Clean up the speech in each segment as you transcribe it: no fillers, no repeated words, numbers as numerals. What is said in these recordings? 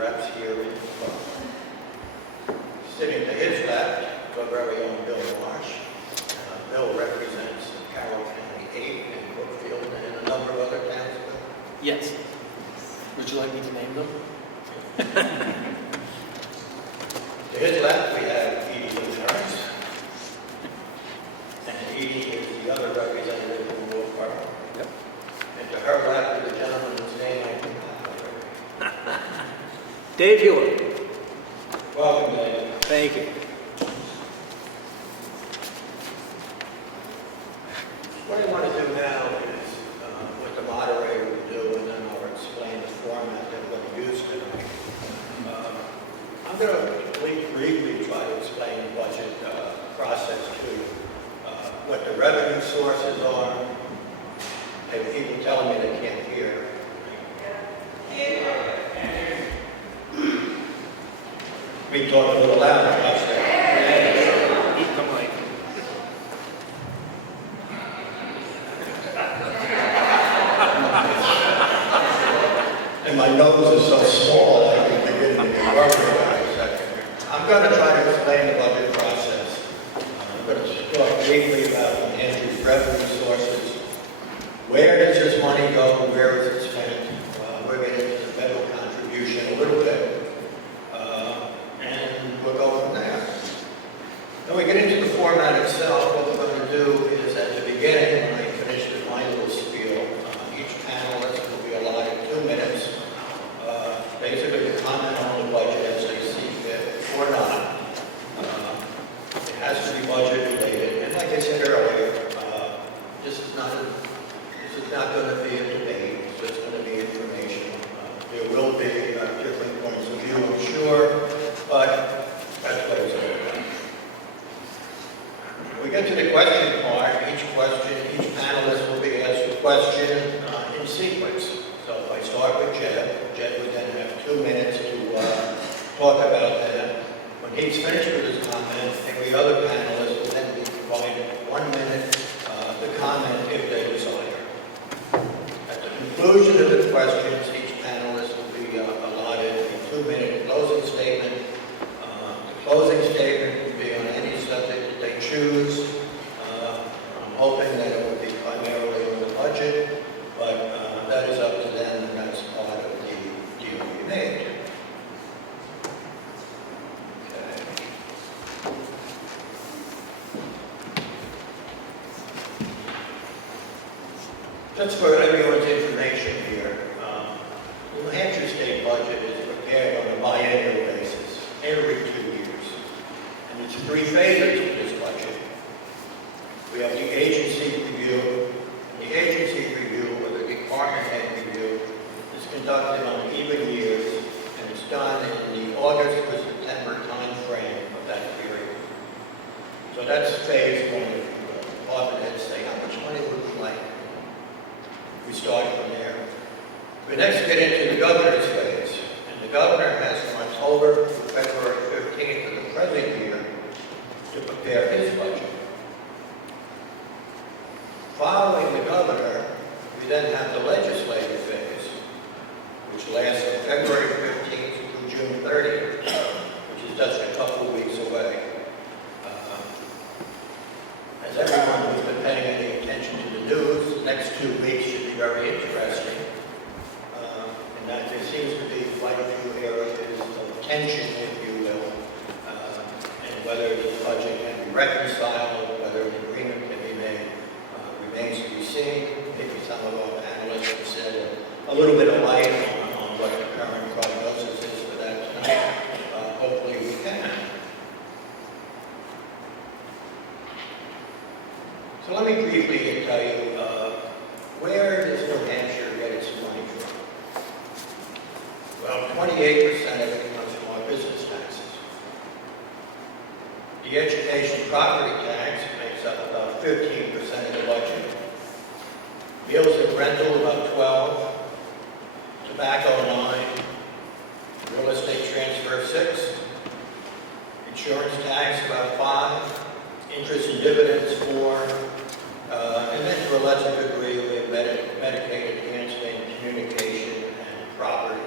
reps here in the front. Sitting to his left, our very own Bill Marsh. Bill represents Carroll County 8 and Brookfield and a number of other towns. Yes. Would you like me to name them? To his left, we have Edith Desmarais. And Edie is the other representative from Wolfeboro. Yep. And to her left is the gentleman whose name I think Dave Huot. Welcome, Dave. Thank you. What I want to do now is what the moderator will do, and then I'll explain the format that we're going to use tonight. I'm going to briefly try to explain the budget process to you. What the revenue sources are. They have people telling me they can't hear. We talk a little louder, watch that. Eat the mic. And my nose is so small, I can begin to get worried about it. I'm going to try to explain the budget process. I'm going to talk briefly about New Hampshire's revenue sources. Where does this money go? Where is it spent? We're getting into the federal contribution a little bit. And we'll go from there. When we get into the format itself, what we're going to do is at the beginning, when I finish with my little spiel, each panelist will be allotted 2 minutes. Basically, to comment on the budget as they see fit or not. It has to be budget related. And like I said earlier, this is not going to be a debate. It's just going to be information. There will be different points of view, I'm sure, but that's what it's all about. When we get to the question part, each panelist will be asked a question in sequence. So if I start with Jed would then have 2 minutes to talk about that. When he's finished with his comment, every other panelist will then be provided 1 minute to comment if they desire. At the conclusion of the questions, each panelist will be allotted a 2-minute closing statement. The closing statement will be on any subject that they choose. I'm hoping that it will be primarily on the budget, but that is up to them, and that's part of the deal we made. Okay. Just for everyone's information here, the New Hampshire State budget is prepared on a biannual basis every 2 years. And there's 3 phases to this budget. We have the agency review. The agency review, or the department head review, is conducted on even years, and it's done in the August to September time frame of that period. So that's phase 1. The department heads say how much money would we like. We start from there. We next get into the governor's phase, and the governor has from October to February 15th of the present year to prepare his budget. Following the governor, we then have the legislative phase, which lasts from February 15th through June 30th, which is just a couple of weeks away. As everyone who's been paying any attention to the news, the next 2 weeks should be very interesting. In that there seems to be quite a few areas of tension, if you will, and whether the budget can be reconciled, whether an agreement can be made, remains to be seen. Maybe some of our panelists have said a little bit of light on what the current prognosis is for that tonight. Hopefully we can. So let me briefly tell you, where does New Hampshire get its money from? Well, 28% of it comes from our business taxes. The education property tax makes up about 15% of the budget. Meals and rental about 12%. Tobacco 9%. Real estate transfer 6%. Insurance tax about 5%. Interest and dividends 4%. And then to a lesser degree, we have Medicaid enhancement, communication, and property.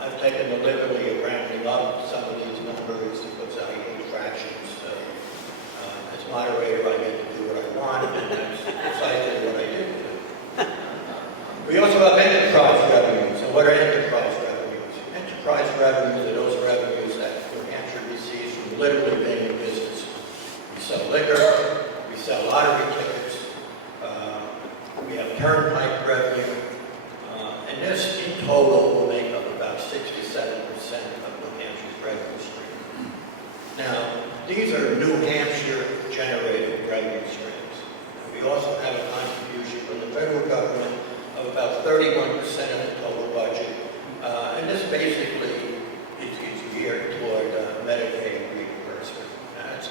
I've taken in the liberty of rounding up some of these numbers because I hate fractions. So, as moderator, I get to do what I want, and that's precisely what I do. We also have enterprise revenues. And what are enterprise revenues? Enterprise revenues are those revenues that New Hampshire receives from literally being in business. We sell liquor, we sell lottery tickets, we have turnpike revenue, and this in total will make up about 67% of New Hampshire's revenue stream. Now, these are New Hampshire generated revenue streams. We also have a contribution from the federal government of about 31% of the total budget, and this basically is geared toward Medicaid reimbursement.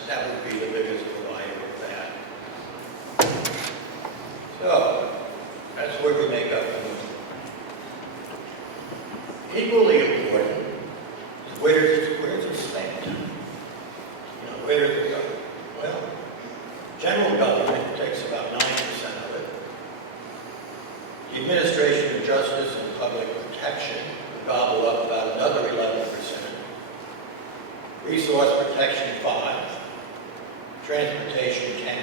That would be the biggest provider of that. So, that's where we make up the money. Equally important is where is it spent? Where does it go? Well, general government takes about 9% of it. The administration of justice and public protection will gobble up about another 11%. Resource protection 5%. Transportation 10%.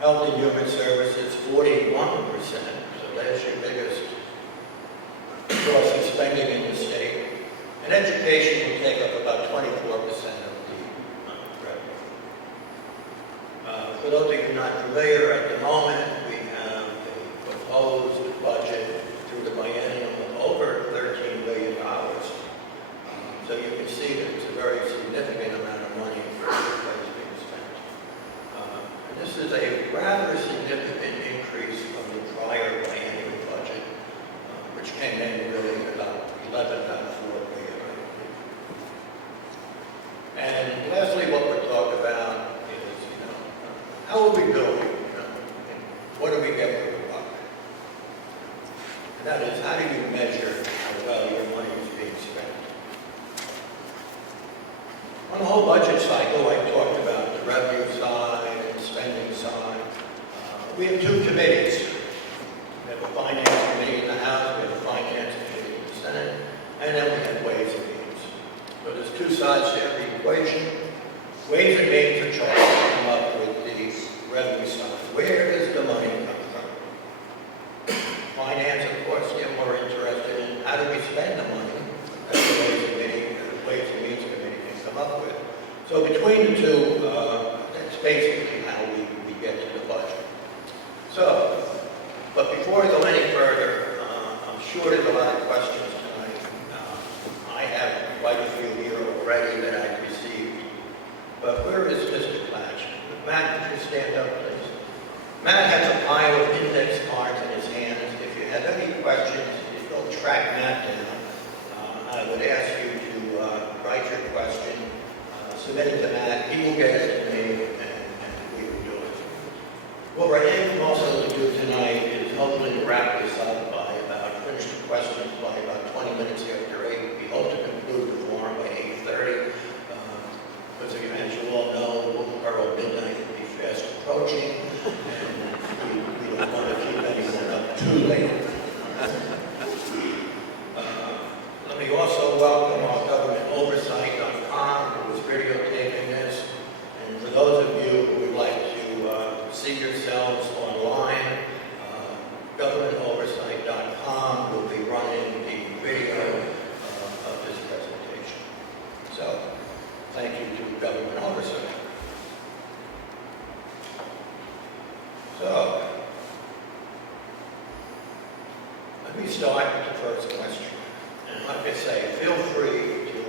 Health and Human Services 41%. So that's your biggest source of spending in the state. And education will take up about 24% of the revenue. For those of you not familiar, at the moment we have a proposed budget through the biennium of over $13 billion. So you can see that it's a very significant amount of money that is being spent. And this is a rather significant increase from the prior biennial budget, which came in really at about $11.4 billion. And lastly, what we're talking about is, how are we doing? And what do we get for the buck? And that is, how do you measure how well your money is being spent? On the whole budget cycle, I talked about the revenue side and the spending side. We have two committees. We have a finance committee in the House, we have a finance committee in the Senate, and then we have Ways and Means. So there's two sides to every equation. Ways and Means are charged to come up with the revenue side. Where does the money come from? Finance, of course, get more interested in how do we spend the money that the Ways and Means Committee can come up with. So between the two, that's basically how we get to the budget. So, but before I go any further, I'm sure there's a lot of questions tonight. I have quite a few here already that I've received. But where is Mr. Flash? Matt, would you stand up, please? Matt has a pile of index cards in his hands. If you have any questions, if you don't track Matt down, I would ask you to write your question, submit it to Matt. He will get it to me, and we will do it. What we're aiming also to do tonight is hopefully to wrap this up by finish the questions by about 20 minutes after 8. We hope to conclude the forum by 8:30. Because as you all know, Wolfeboro midnight will be fast approaching, and we don't want to keep anyone up too late. Let me also welcome our GovernmentOversite.com, who is videotaping this. And for those of you who would like to see yourselves online, GovernmentOversite.com will be running the video of this presentation. So, thank you to Government Oversight. So, let me start with the first question. And like I say, feel free to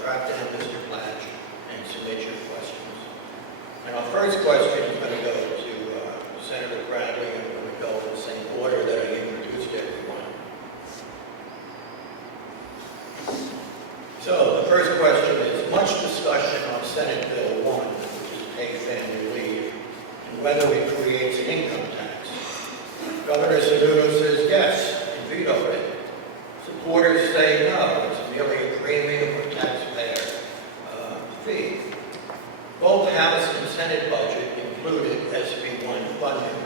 track down Mr. Blatch and submit your questions. And our first question is going to go to Senator Bradley, and we're going to go in the same order that I introduced everyone. So the first question is, much discussion on Senate Bill 1, which is paid family leave, and whether it creates an income tax. Governor Sununu says yes, and vetoed it. Supporters say no, it's merely a premium for taxpayer fee. Both House and Senate budget included SB1 funding.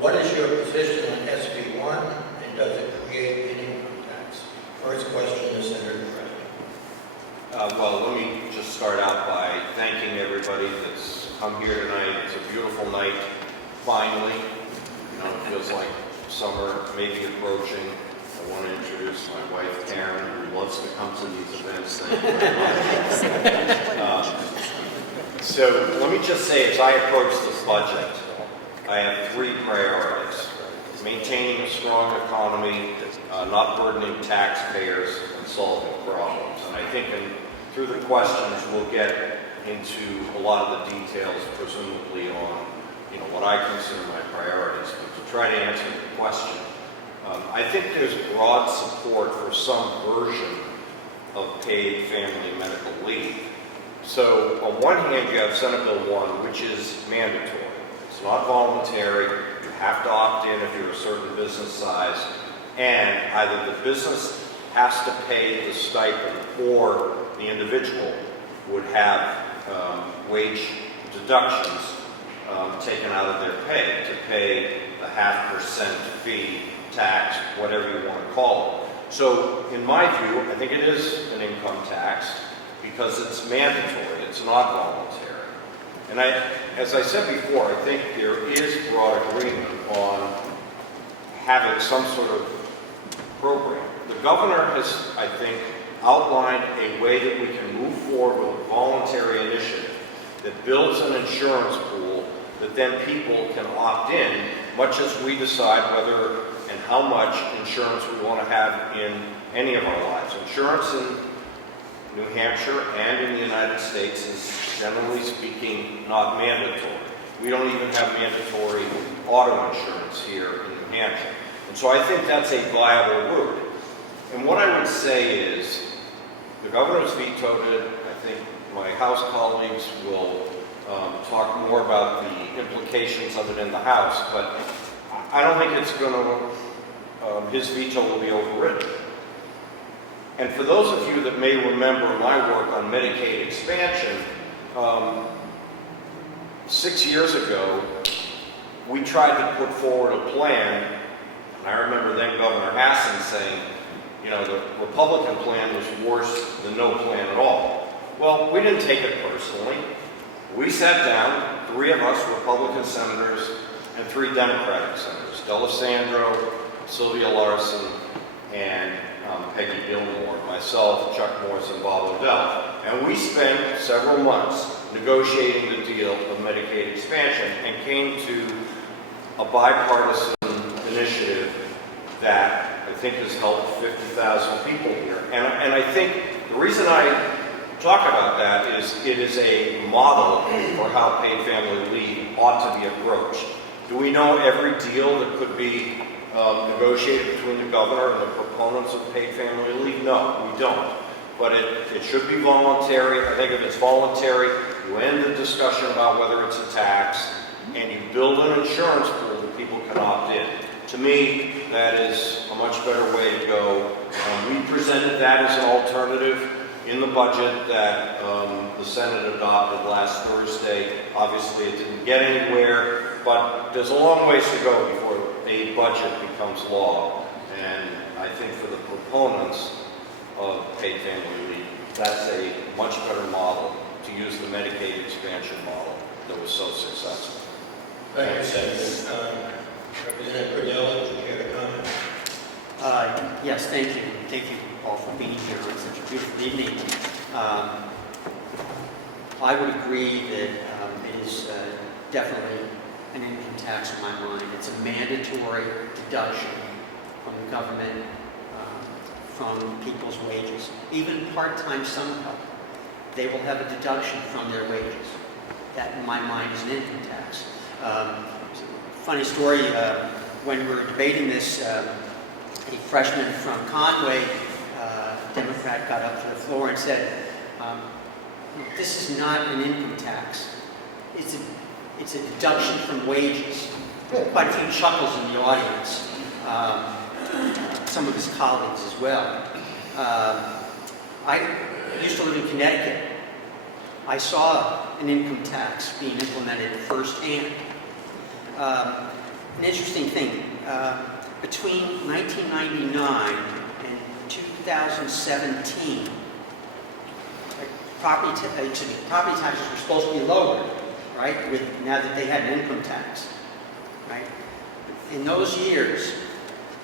What is your position on SB1, and does it create an income tax? First question Well, let me just start out by thanking everybody that's come here tonight. It's a beautiful night, finally. You know, it feels like summer may be approaching. I want to introduce my wife, Karen, who loves to come to these events. Thank you very much. So let me just say, as I approach this budget, I have three priorities. Maintaining a strong economy, not burdening taxpayers, and solving problems. And I think through the questions we'll get into a lot of the details, presumably on what I consider my priorities. But to try to answer the question, I think there's broad support for some version of paid family medical leave. So on one hand, you have Senate Bill 1, which is mandatory. It's not voluntary. You have to opt in if you're a certain business size, and either the business has to pay the stipend or the individual would have wage deductions taken out of their pay to pay the 0.5% fee, tax, whatever you want to call it. So in my view, I think it is an income tax because it's mandatory, it's not voluntary. And as I said before, I think there is broad agreement on having some sort of program. The governor has, I think, outlined a way that we can move forward with a voluntary initiative that builds an insurance pool that then people can opt in, much as we decide whether and how much insurance we want to have in any of our lives. Insurance in New Hampshire and in the United States is, generally speaking, not mandatory. We don't even have mandatory auto insurance here in New Hampshire. And so I think that's a viable route. And what I would say is, the governor's vetoed it. I think my House colleagues will talk more about the implications of it in the House, but I don't think it's going to, his veto will be overridden. And for those of you that may remember my work on Medicaid expansion, 6 years ago, we tried to put forward a plan, and I remember then Governor Hassan saying, the Republican plan was worse than no plan at all. Well, we didn't take it personally. We sat down, 3 of us Republican senators and 3 Democratic senators, D'Alessandro, Sylvia Larson, and Peggy Gilmore, myself, Chuck Morris, and Bob O'Dell. And we spent several months negotiating the deal of Medicaid expansion and came to a bipartisan initiative that I think has helped 50,000 people here. And I think the reason I talk about that is it is a model for how paid family leave ought to be approached. Do we know every deal that could be negotiated between the governor and the proponents of paid family leave? No, we don't. But it should be voluntary. I think if it's voluntary, you end the discussion about whether it's a tax, and you build an insurance pool that people can opt in. To me, that is a much better way to go. We presented that as an alternative in the budget that the Senate adopted last Thursday. Obviously, it didn't get anywhere, but there's a long ways to go before a budget becomes law. And I think for the proponents of paid family leave, that's a much better model to use the Medicaid expansion model that was so successful. Thank you, Senator. Representative Cordelli, would you care to comment? Yes, thank you. Thank you all for being here on such a beautiful evening. I would agree that it is definitely an income tax in my mind. It's a mandatory deduction from the government, from people's wages. Even part-time summer help, they will have a deduction from their wages. That, in my mind, is an income tax. Funny story, when we were debating this, a freshman from Conway, Democrat, got up to the floor and said, this is not an income tax. It's a deduction from wages. Quite a few chuckles in the audience, some of his colleagues as well. I used to live in Connecticut. I saw an income tax being implemented firsthand. An interesting thing, between 1999 and 2017, property taxes were supposed to be lowered, right? Now that they had an income tax, right? In those years,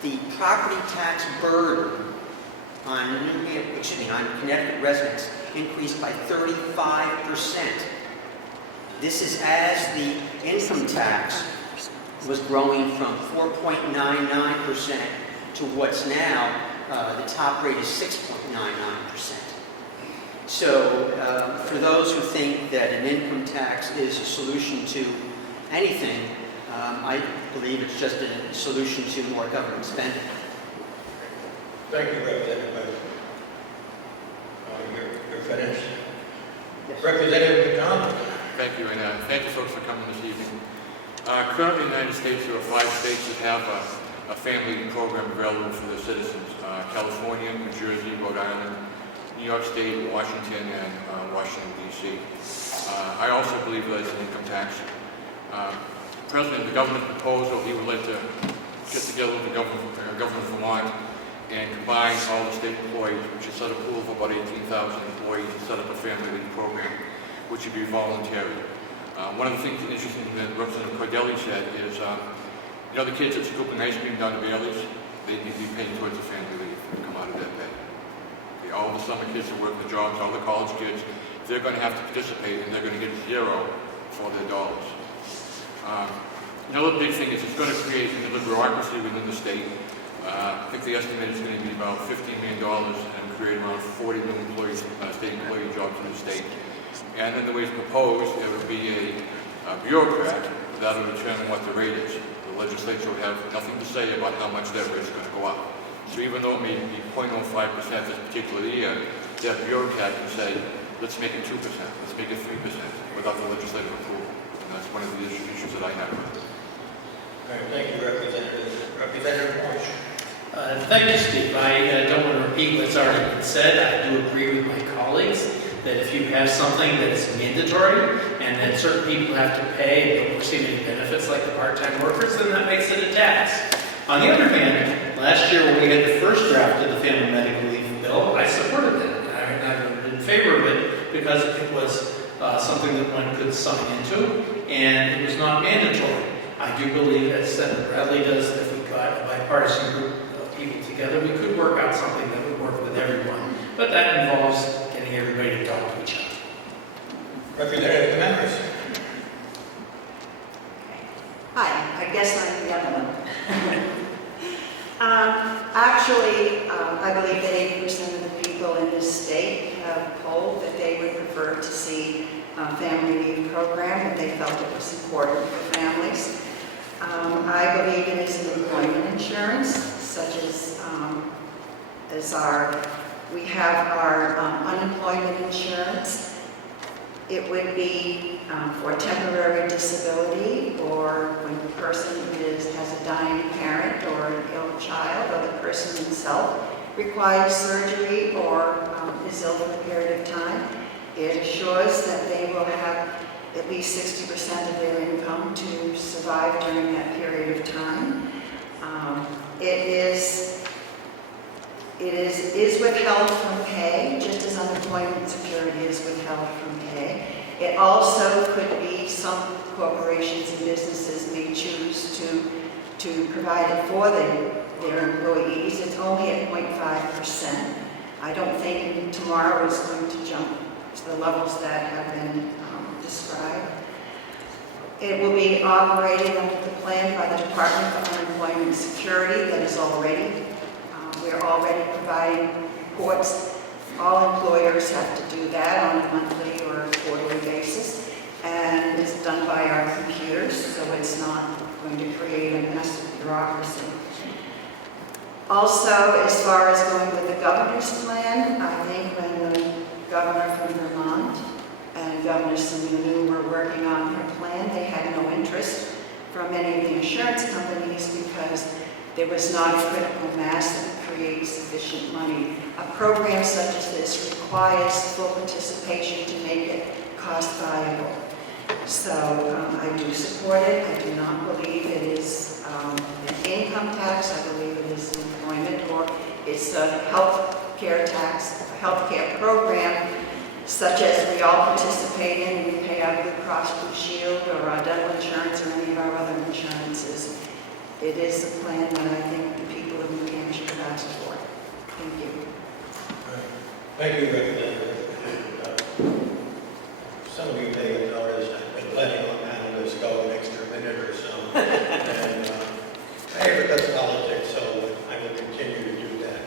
the property tax burden on Connecticut residents increased by 35%. This is as the income tax was growing from 4.99% to what's now, the top rate is 6.99%. So for those who think that an income tax is a solution to anything, I believe it's just a solution to more government spending. Thank you, Representative Webb. You're finished. Yes. Representative Macdonald. Thank you, and thank you folks for coming this evening. Currently in the United States, there are 5 states that have a family program available for their citizens. California, New Jersey, Rhode Island, New York State, Washington, and Washington, D.C. I also believe that it's an income tax. The governor's proposal, he would like to get together with the governor of Vermont and combine all the state employees, which is set a pool of about 18,000 employees, and set up a family leave program, which would be voluntary. One of the things interesting that Representative Cordelli said is, the kids at scooping ice cream down to Bailey's, they need to be paid towards the family leave to come out of that pay. Okay, all the summer kids that work the jobs, all the college kids, they're going to have to participate, and they're going to get 0 for their dollars. Another big thing is it's going to create another bureaucracy within the state. I think the estimate is going to be about $15 million and create around 40 new employees, state employee jobs in the state. And then the way it's proposed, there would be a bureaucrat that would determine what the rate is. The legislature would have nothing to say about how much that rate is going to go up. So even though it may be 0.05% this particular year, that bureaucrat can say, let's make it 2%, let's make it 3%, without the legislative approval. And that's one of the issues that I have with it. All right, thank you, Representative. Representative Marsh. Thank you, Steve. I don't want to repeat what's already been said. I do agree with my colleagues that if you have something that is mandatory and that certain people have to pay and don't receive any benefits like the part-time workers, then that makes it a tax. On the other hand, last year when we had the first draft of the Family Medical Leave Bill, I supported it. I'm in favor of it because it was something that one could sign into, and it was not mandatory. I do believe, as Senator Bradley does, that if we got a bipartisan group of people together, we could work out something that would work with everyone. But that involves getting everybody to talk to each other. Representative Desmarais. Hi, I guess I'm the other one. Actually, I believe that 80% of the people in this state have polled that they would prefer to see a family leave program, that they felt it was important for families. I believe it is an employment insurance, such as we have our unemployment insurance. It would be for temporary disability, or when the person has a dying parent or an ill child, or the person himself requires surgery or is ill for a period of time. It assures that they will have at least 60% of their income to survive during that period of time. It is withheld from pay, just as unemployment security is withheld from pay. It also could be, some corporations and businesses may choose to provide it for their employees. It's only at 0.5%. I don't think tomorrow is going to jump to the levels that have been described. It will be operated under the plan by the Department of Unemployment Security that is already. We're already providing reports. All employers have to do that on a monthly or a quarterly basis, and it's done by our computers, so it's not going to create a massive bureaucracy. Also, as far as going with the governor's plan, I think when the governor from Vermont and Governor Sununu were working on her plan, they had no interest from any of the insurance companies because there was not a critical mass that would create sufficient money. A program such as this requires full participation to make it cost viable. So I do support it. I do not believe it is an income tax. I believe it is employment, or it's a health care tax, a health care program such as we all participate in. We pay our Blue Cross Blue Shield or our dental insurance or any of our other insurances. It is a plan that I think the people of New Hampshire have asked for. Thank you. Thank you, Representative. Some of you may have noticed I've been letting our panelists go an extra minute or so. And I ever does politics, so I will continue to do that.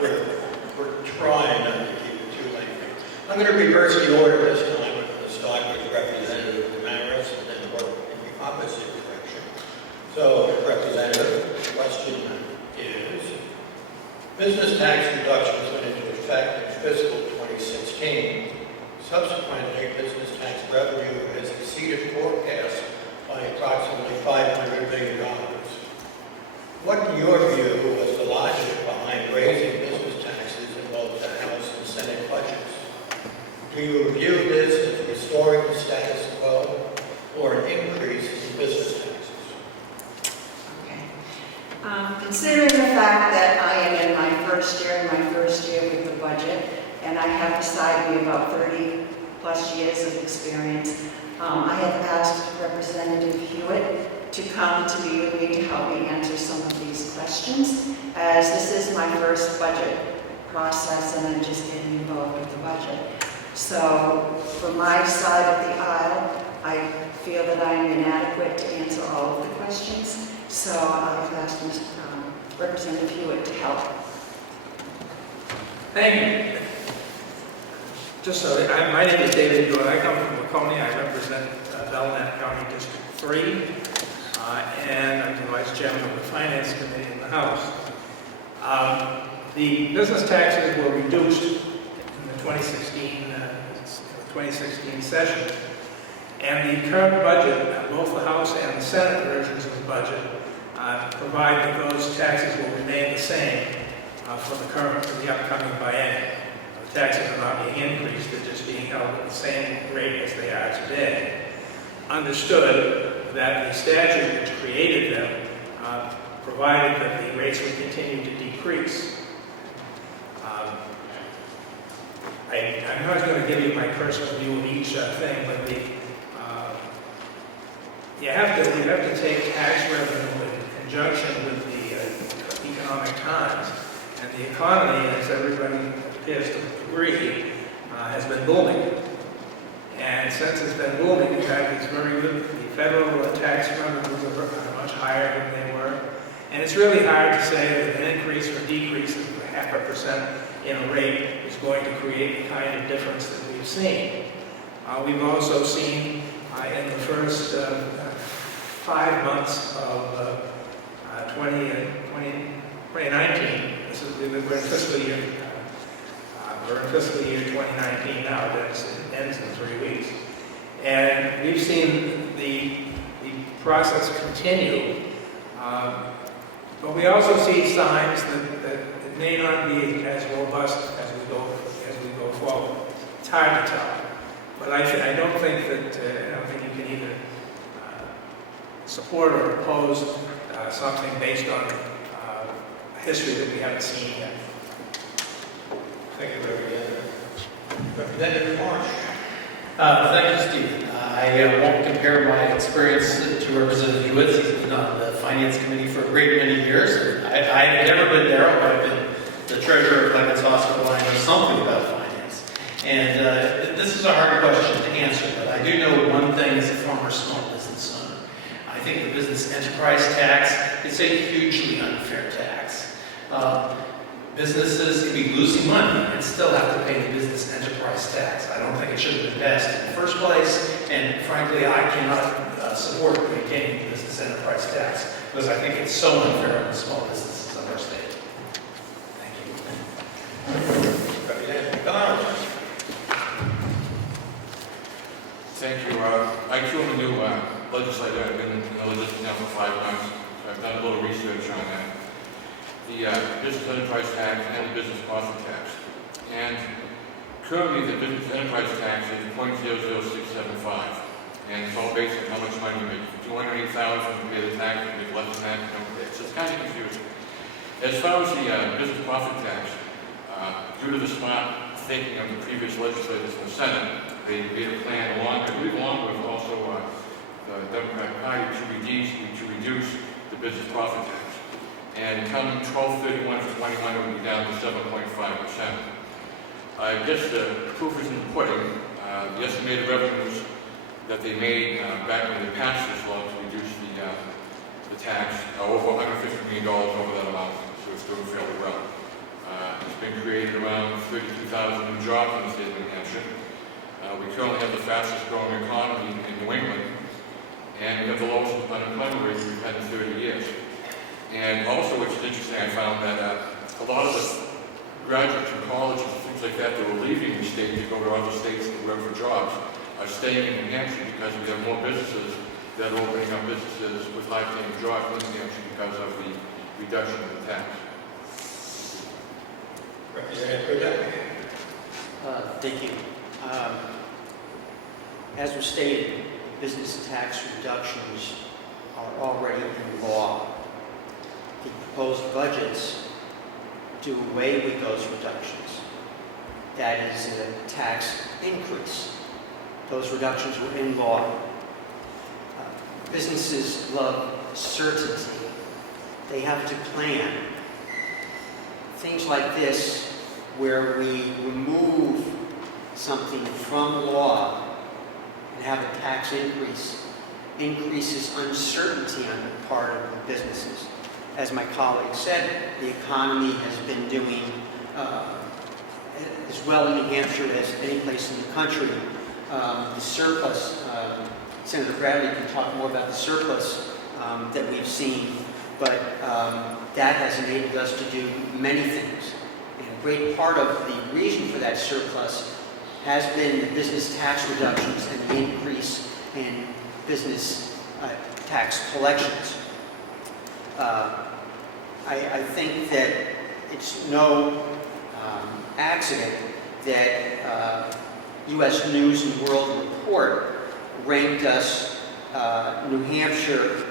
We're trying not to keep it too lengthy. I'm going to reverse the order this time. I'm going to start with Representative Desmarais and then work in the opposite direction. So, Representative, the question is, business tax reductions went into effect in fiscal 2016. Subsequently, business tax revenue has exceeded forecasts by approximately $500 million. What, in your view, was the logic behind raising business taxes in both the House and Senate budgets? Do you view this as restoring the status quo or an increase in business taxes? Okay. Considering the fact that I am in my first year with the budget, and I have beside me about 30 plus years of experience, I have asked Representative Huot to come to be with me to help me answer some of these questions, as this is my first budget process and I'm just getting involved with the budget. So for my side of the aisle, I feel that I am inadequate to answer all of the questions, so I've asked Representative Huot to help. Thank you. Just so that my name is David Huot. I come from Macomb. I represent Belknap County District 3, and I'm the Vice Chairman of the Finance Committee in the House. The business taxes were reduced in the 2016 session, and the current budget, both the House and the Senate versions of the budget, provide that those taxes will remain the same for the upcoming biennium. The taxes are not being increased, they're just being held at the same rate as they are today. Understood that the statute which created them provided that the rates would continue to decrease. I'm not going to give you my personal view of each thing, but you have to take tax revenue in conjunction with the economic times. And the economy, as everybody appears to agree, has been booming. And since it's been booming, in fact, it's very good. The federal tax revenues are much higher than they were. And it's really hard to say that an increase or decrease of 0.5% in a rate is going to create the kind of difference that we've seen. We've also seen in the first 5 months of 2019, we're in fiscal year 2019 now, that ends in 3 weeks. And we've seen the process continue, but we also see signs that it may not be as robust as we go forward. It's hard to tell, but I don't think you can either support or oppose something based on a history that we haven't seen yet. Thank you, Representative. Representative Marsh. Thank you, Steve. I won't compare my experience to Representative Hewitt's. He's been on the Finance Committee for a great many years. I've never been there, but I've been the treasurer of Clemens Hospital. I know something about finance. And this is a hard question to answer, but I do know one thing as a former small business owner. I think the business enterprise tax is a hugely unfair tax. Businesses can be losing money and still have to pay the business enterprise tax. I don't think it should have been passed in the first place, and frankly, I cannot support maintaining the business enterprise tax because I think it's so unfair on the small businesses of our state. Thank you. Representative Macdonald. Thank you. I too am a new legislator. I've been in the legislature now for 5 months. So I've done a little research on that. The business enterprise tax and the business profit tax. And currently the business enterprise tax is 0.00675. And it's all based on how much money you make. If $208,000 you pay the tax, you make less than that, you don't pay. So it's kind of confusing. As far as the business profit tax, due to the smart thinking of the previous legislators in the Senate, they made a plan along with also the Democratic Party to reduce the business profit tax. And come 12/31 for 21, it would be down to 7.5%. I guess the proof is in the pudding. The estimated revenues that they made back when they passed this law to reduce the tax are over $150 million over that amount, so it's doing fairly well. It's been created around 32,000 new jobs in the state of New Hampshire. We currently have the fastest growing economy in New England, and we have the lowest unemployment rate we've had in 30 years. And also, which is interesting, I found that a lot of the graduates from colleges and things like that were leaving the state to go to other states to work for jobs are staying in New Hampshire because we have more businesses that are opening up businesses with high-paying jobs in New Hampshire because of the reduction of the tax. Representative Cordelli. Thank you. As was stated, business tax reductions are already in law. The proposed budgets do away with those reductions. That is a tax increase. Those reductions were in law. Businesses love certainty. They have to plan. Things like this, where we remove something from law and have a tax increase, increases uncertainty on the part of the businesses. As my colleague said, the economy has been doing as well in New Hampshire as any place in the country. The surplus, Senator Bradley can talk more about the surplus that we've seen, but that has enabled us to do many things. And a great part of the reason for that surplus has been the business tax reductions and the increase in business tax collections. I think that it's no accident that U.S. News and World Report ranked us, New Hampshire,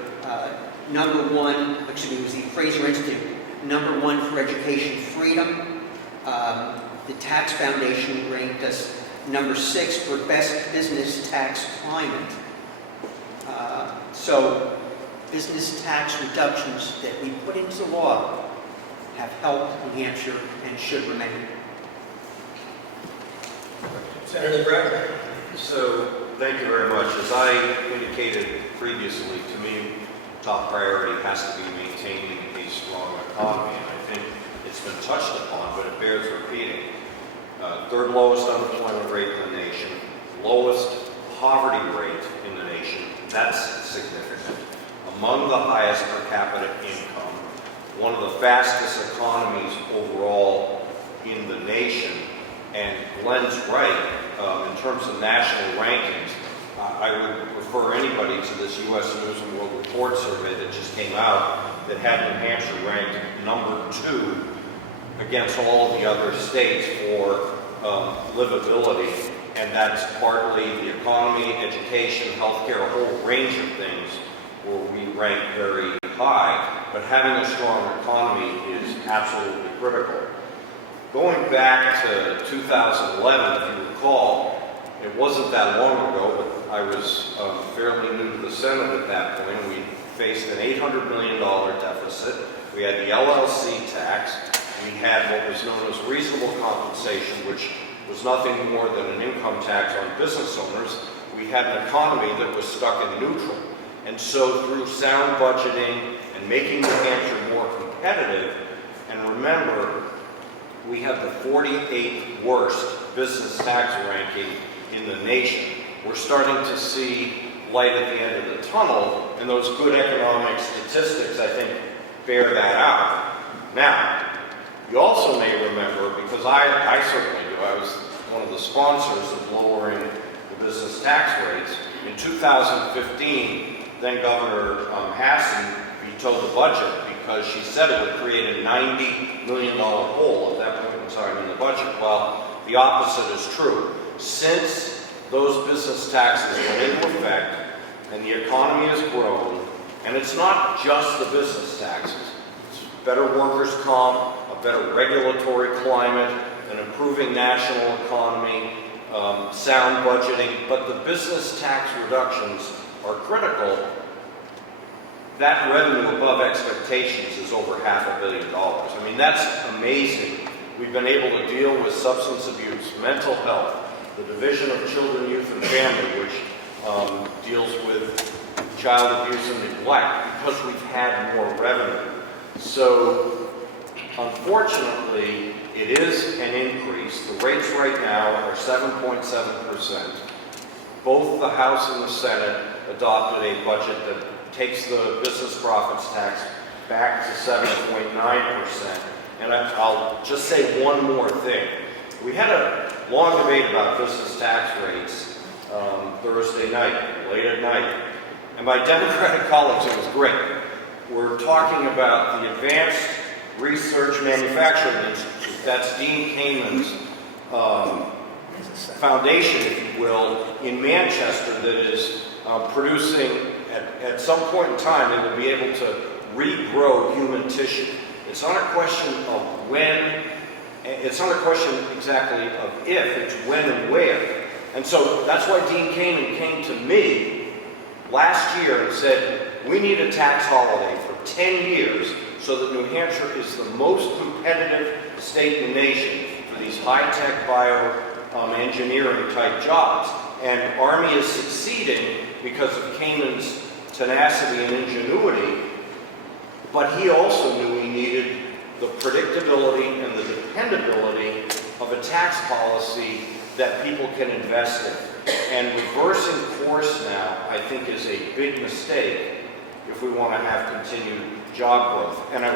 number one, excuse me, it was the Fraser Institute, number one for education freedom. The Tax Foundation ranked us number 6 for best business tax climate. So business tax reductions that we put into law have helped New Hampshire and should remain. Senator Bradley. So, thank you very much. As I indicated previously, to me, top priority has to be maintaining a strong economy, and I think it's been touched upon, but it bears repeating. Third lowest unemployment rate in the nation, lowest poverty rate in the nation, that's significant. Among the highest per capita income, one of the fastest economies overall in the nation, and Glenn's right, in terms of national rankings, I would refer anybody to this U.S. News and World Report survey that just came out that had New Hampshire ranked number 2 against all of the other states for livability, and that's partly the economy, education, healthcare, a whole range of things where we rank very high, but having a strong economy is absolutely critical. Going back to 2011, if you recall, it wasn't that long ago, but I was fairly new to the Senate at that point. We faced an $800 million deficit. We had the LLC tax. We had what was known as reasonable compensation, which was nothing more than an income tax on business owners. We had an economy that was stuck in neutral. And so through sound budgeting and making New Hampshire more competitive, and remember, we have the 48th worst business tax ranking in the nation. We're starting to see light at the end of the tunnel, and those good economic statistics, I think, bear that out. Now, you also may remember, because I certainly do, I was one of the sponsors of lowering the business tax rates. In 2015, then Governor Hassan vetoed the budget because she said it would create a $90 million hole at that point in time in the budget. Well, the opposite is true. Since those business taxes went into effect and the economy has grown, and it's not just the business taxes, it's better workers' comp, a better regulatory climate, an improving national economy, sound budgeting, but the business tax reductions are critical. That revenue above expectations is over $500 million. I mean, that's amazing. We've been able to deal with substance abuse, mental health, the Division of Children, Youth, and Family, which deals with child abuse and neglect, because we've had more revenue. So, unfortunately, it is an increase. The rates right now are 7.7%. Both the House and the Senate adopted a budget that takes the business profits tax back to 7.9%. And I'll just say one more thing. We had a long debate about business tax rates Thursday night, late at night. And my Democratic colleagues, it was great. We're talking about the Advanced Research Manufacturing Institute. That's Dean Kamen's foundation, if you will, in Manchester that is producing, at some point in time, it will be able to regrow human tissue. It's not a question of when, it's not a question exactly of if, it's when and where. And so that's why Dean Kamen came to me last year and said, we need a tax holiday for 10 years so that New Hampshire is the most competitive state in the nation for these high-tech engineering type jobs. And Army is succeeding because of Kamen's tenacity and ingenuity, but he also knew he needed the predictability and the dependability of a tax policy that people can invest in. And reversing course now, I think, is a big mistake if we want to have continued job growth. And I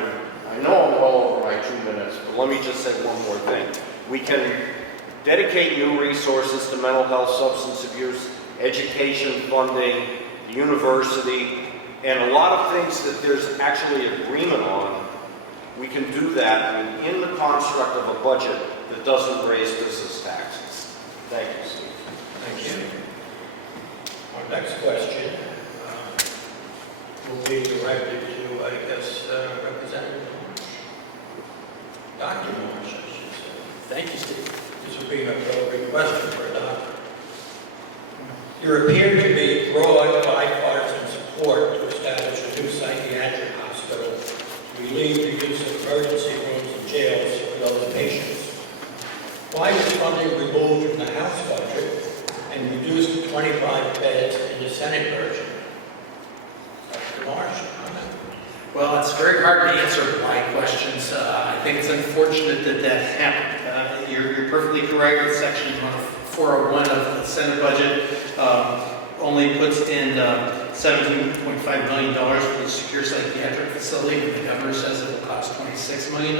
know I'm well over my 2 minutes, but let me just say one more thing. We can dedicate new resources to mental health, substance abuse, education funding, university, and a lot of things that there's actually agreement on. We can do that in the construct of a budget that doesn't raise business taxes. Thank you, Steve. Thank you. Our next question will be directed to, I guess, Representative Marsh. Dr. Marsh, I should say. Thank you, Steve. This would be an appropriate question for a doctor. There appeared to be broad bipartisan support to establish a new psychiatric hospital to relieve the use of emergency rooms and jails for those patients. Why was funding removed from the House budget and reduced to 25 beds in the Senate version? Dr. Marsh, comment? Well, it's very hard to answer my questions. I think it's unfortunate that that happened. You're perfectly correct with Section 401 of the Senate budget only puts in $17.5 million for the secure psychiatric facility, and the governor says it will cost $26 million.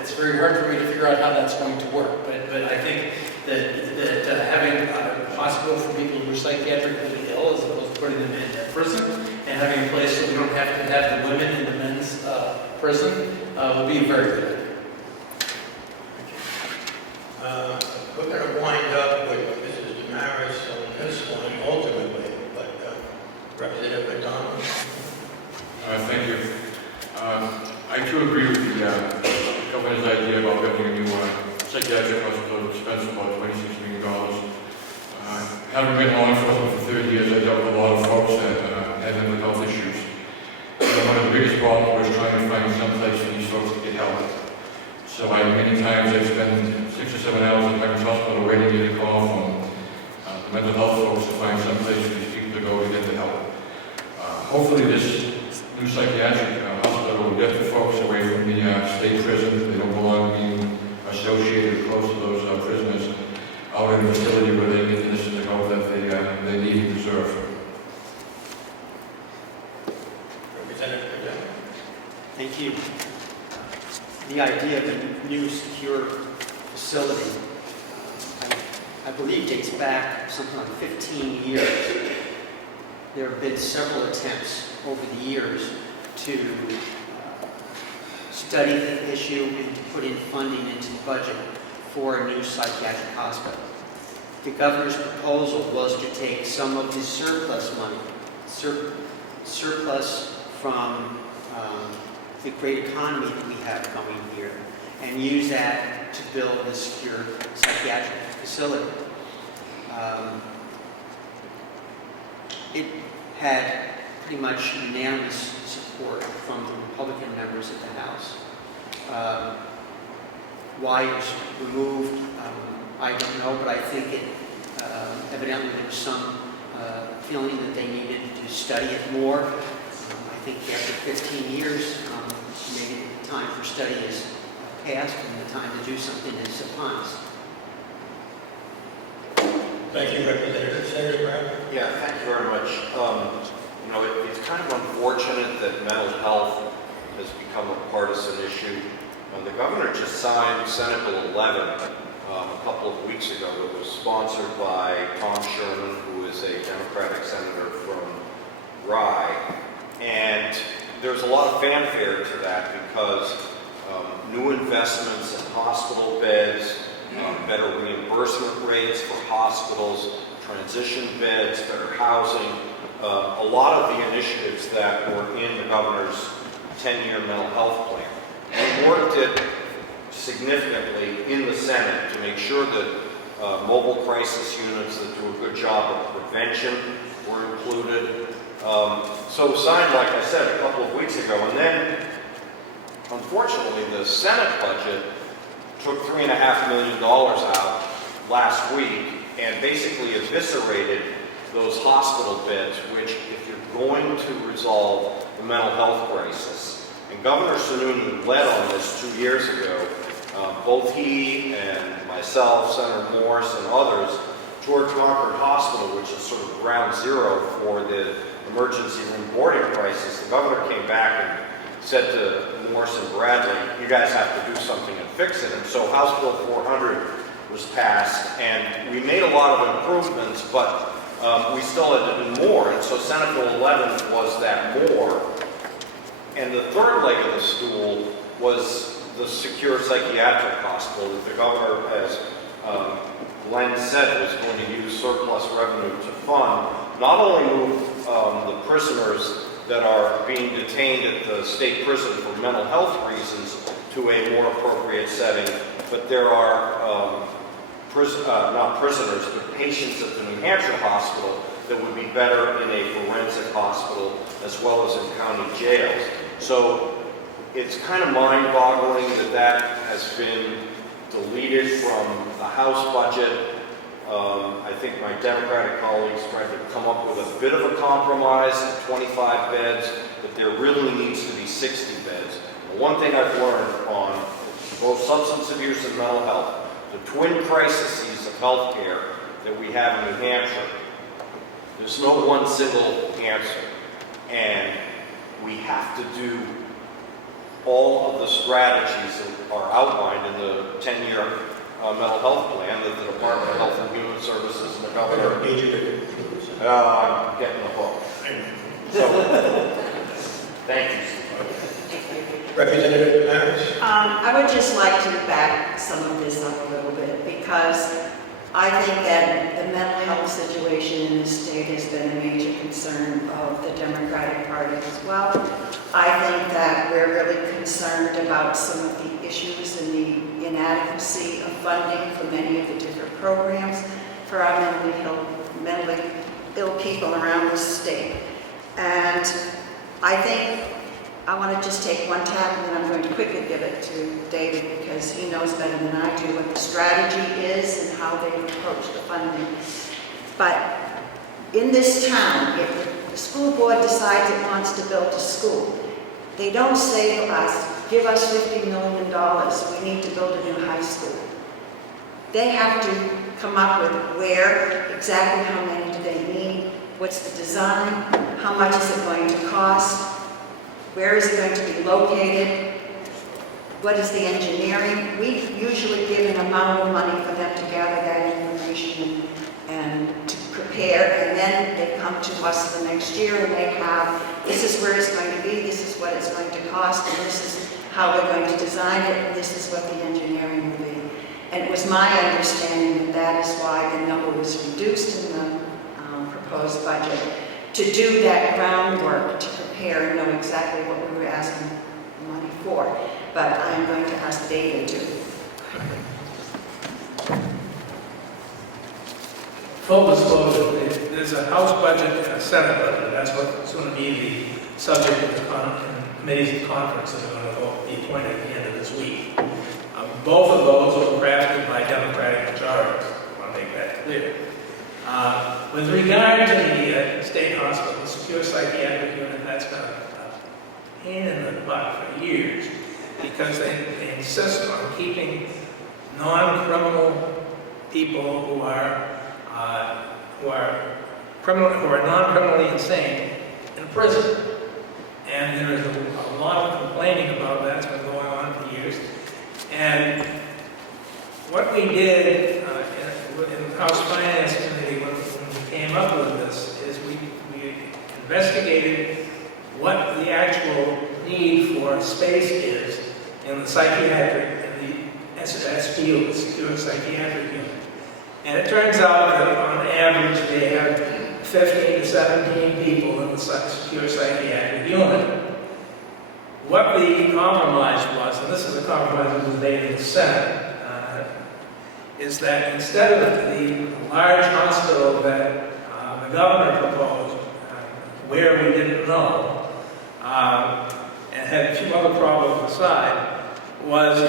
It's very hard for me to figure out how that's going to work. But I think that having a hospital for people who are psychiatrically ill, as opposed to putting them in a prison, and having a place so we don't have to have the women in the men's prison would be very good. We're going to wind up with Mrs. Desmarais on this one ultimately, but Representative Macdonald. Thank you. I too agree with the governor's idea about building a new psychiatric hospital that spends about $26 million. Having been law enforcement for 30 years, I dealt with a lot of folks that had mental health issues. And one of the biggest problems was trying to find some place for these folks to get help. So many times I spend 6 or 7 hours at Legislators hospital waiting to get a call from the mental health folks to find some place for these people to go to get the help. Hopefully this new psychiatric hospital will get the folks away from the state prison. They don't belong being associated close to those prisoners out in a facility where they get this the help that they need and deserve. Representative Cordelli. Thank you. The idea of a new secure facility, I believe dates back something like 15 years. There have been several attempts over the years to study the issue and to put in funding into the budget for a new psychiatric hospital. The governor's proposal was to take some of the surplus money, surplus from the great economy that we have going here, and use that to build a secure psychiatric facility. It had pretty much unanimous support from the Republican members of the House. Why it was removed, I don't know, but I think it evidently there was some feeling that they needed to study it more. I think after 15 years, maybe the time for study is past and the time to do something is upon us. Thank you, Representative. Senator Brown? Yeah, thank you very much. You know, it's kind of unfortunate that mental health has become a partisan issue. The governor just signed Senate Bill 11 a couple of weeks ago. It was sponsored by Tom Sherman, who is a Democratic senator from Rye. And there's a lot of fanfare to that because new investments in hospital beds, better reimbursement rates for hospitals, transition beds, better housing, a lot of the initiatives that were in the governor's 10-year mental health plan. We worked it significantly in the Senate to make sure that mobile crisis units that do a good job of prevention were included. So it was signed, like I said, a couple of weeks ago, and then, unfortunately, the Senate budget took $3.5 million out last week and basically eviscerated those hospital beds, which, if you're going to resolve the mental health crisis, and Governor Sununu led on this 2 years ago, both he and myself, Senator Morse, and others toured Concord Hospital, which is sort of ground zero for the emergency room boarding crisis. The governor came back and said to Morse and Bradley, you guys have to do something and fix it. And so House Bill 400 was passed, and we made a lot of improvements, but we still had to do more. And so Senate Bill 11 was that more. And the third leg of the stool was the secure psychiatric hospital that the governor, as Glenn said, was going to use surplus revenue to fund, not only move the prisoners that are being detained at the state prison for mental health reasons to a more appropriate setting, but there are not prisoners, but patients at the New Hampshire hospital that would be better in a forensic hospital as well as in county jails. So it's kind of mind-boggling that that has been deleted from the House budget. I think my Democratic colleagues tried to come up with a bit of a compromise at 25 beds, but there really needs to be 60 beds. And one thing I've learned on both substance abuse and mental health, the twin crises of healthcare that we have in New Hampshire, there's no one single answer. And we have to do all of the strategies that are outlined in the 10-year mental health plan that the Department of Health and Human Services and the governor... I need you to conclude. I'm getting the hook. So, thank you. Representative Desmarais? I would just like to back some of this up a little bit because I think that the mental health situation in the state has been a major concern of the Democratic Party as well. I think that we're really concerned about some of the issues and the inadequacy of funding for many of the different programs for our mentally ill people around the state. And I think I want to just take one tap and then I'm going to quickly give it to David because he knows better than I do what the strategy is and how they approach the funding. But in this town, if the school board decides it wants to build a school, they don't say to us, give us $50 million, we need to build a new high school. They have to come up with where, exactly how many do they need, what's the design, how much is it going to cost, where is it going to be located, what is the engineering. We usually give an amount of money for them to gather that information and to prepare, and then they come to us the next year and they have, this is where it's going to be, this is what it's going to cost, and this is how we're going to design it, and this is what the engineering will be. And it was my understanding that that is why the number was reduced in the proposed budget, to do that groundwork, to prepare and know exactly what we were asking money for. But I'm going to ask David to. Full disclosure, there's a House budget and a Senate budget. That's what's going to be the subject of the committee's conference that are going to be appointed at the end of this week. Both of those were crafted by Democratic majorities. I want to make that clear. With regard to the state hospital, the secure psychiatric unit, that's been a pain in the butt for years because they insist on keeping non-criminal people who are non-criminally insane in prison. And there is a lot of complaining about that's been going on for years. And what we did in the House Finance Committee when we came up with this is we investigated what the actual need for space is in the psychiatric, in the SPU, the Secure Psychiatric Unit. And it turns out that on average they have 15 to 17 people in the Secure Psychiatric Unit. What the compromise was, and this is a compromise that was made in the Senate, is that instead of the large hospital that the governor proposed, where we didn't know, and had a few other problems aside, was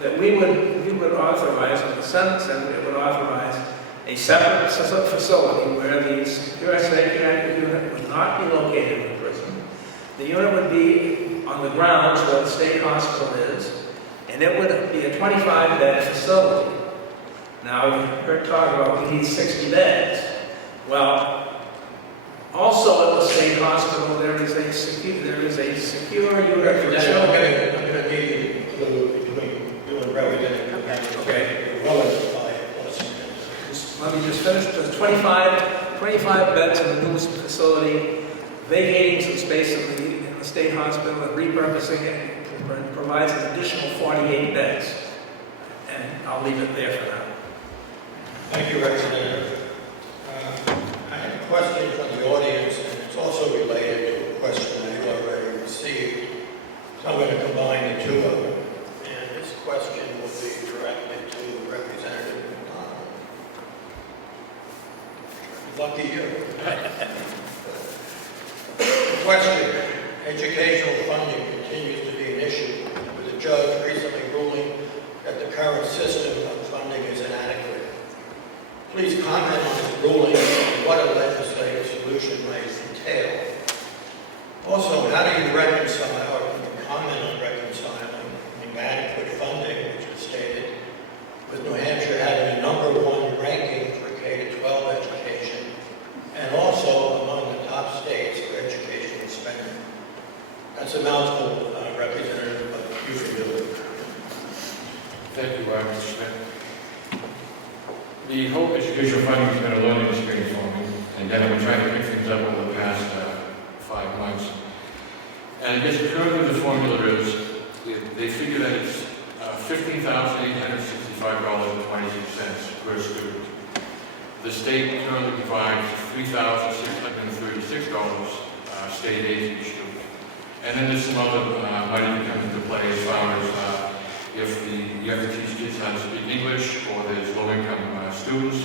that we would authorize, and the Senate said we would authorize a separate facility where the secure psychiatric unit would not be located in prison. The unit would be on the grounds where the state hospital is, and it would be a 25-bed facility. Now, you've heard talk about we need 60 beds. Well, also at the state hospital, there is a secure unit for children. I'm going to need you to include between you and Representative Hampshire. Okay. Well as 5+. Let me just finish. There's 25 beds in the new facility, vacating some space in the state hospital and repurposing it provides an additional 48 beds. And I'll leave it there for now. Thank you, Representative. I have a question from the audience, and it's also related to a question I already received. So I'm going to combine the two of them. And this question will be directed to Representative Macdonald. Lucky you. Question. Educational funding continues to be an issue, with the judge recently ruling that the current system of funding is inadequate. Please comment on this ruling and what a legislative solution might entail. Also, how do you reconcile, or can you comment on reconciling inadequate funding, which was stated, with New Hampshire having a #1 ranking for K-12 education, and also among the top states for educational spending? That's a mouthful, Representative, but you can do it. Thank you, Mr. Smith. The whole educational funding has been a learning experience for me, and then I've been trying to pick things up over the past 5 months. And I guess currently the formula is, they figure that it's $15,865.26 per student. The state currently provides $3,636 state aid to each student. And then there's some other money that comes into play as far as if you have to teach kids how to speak English, or there's low-income students.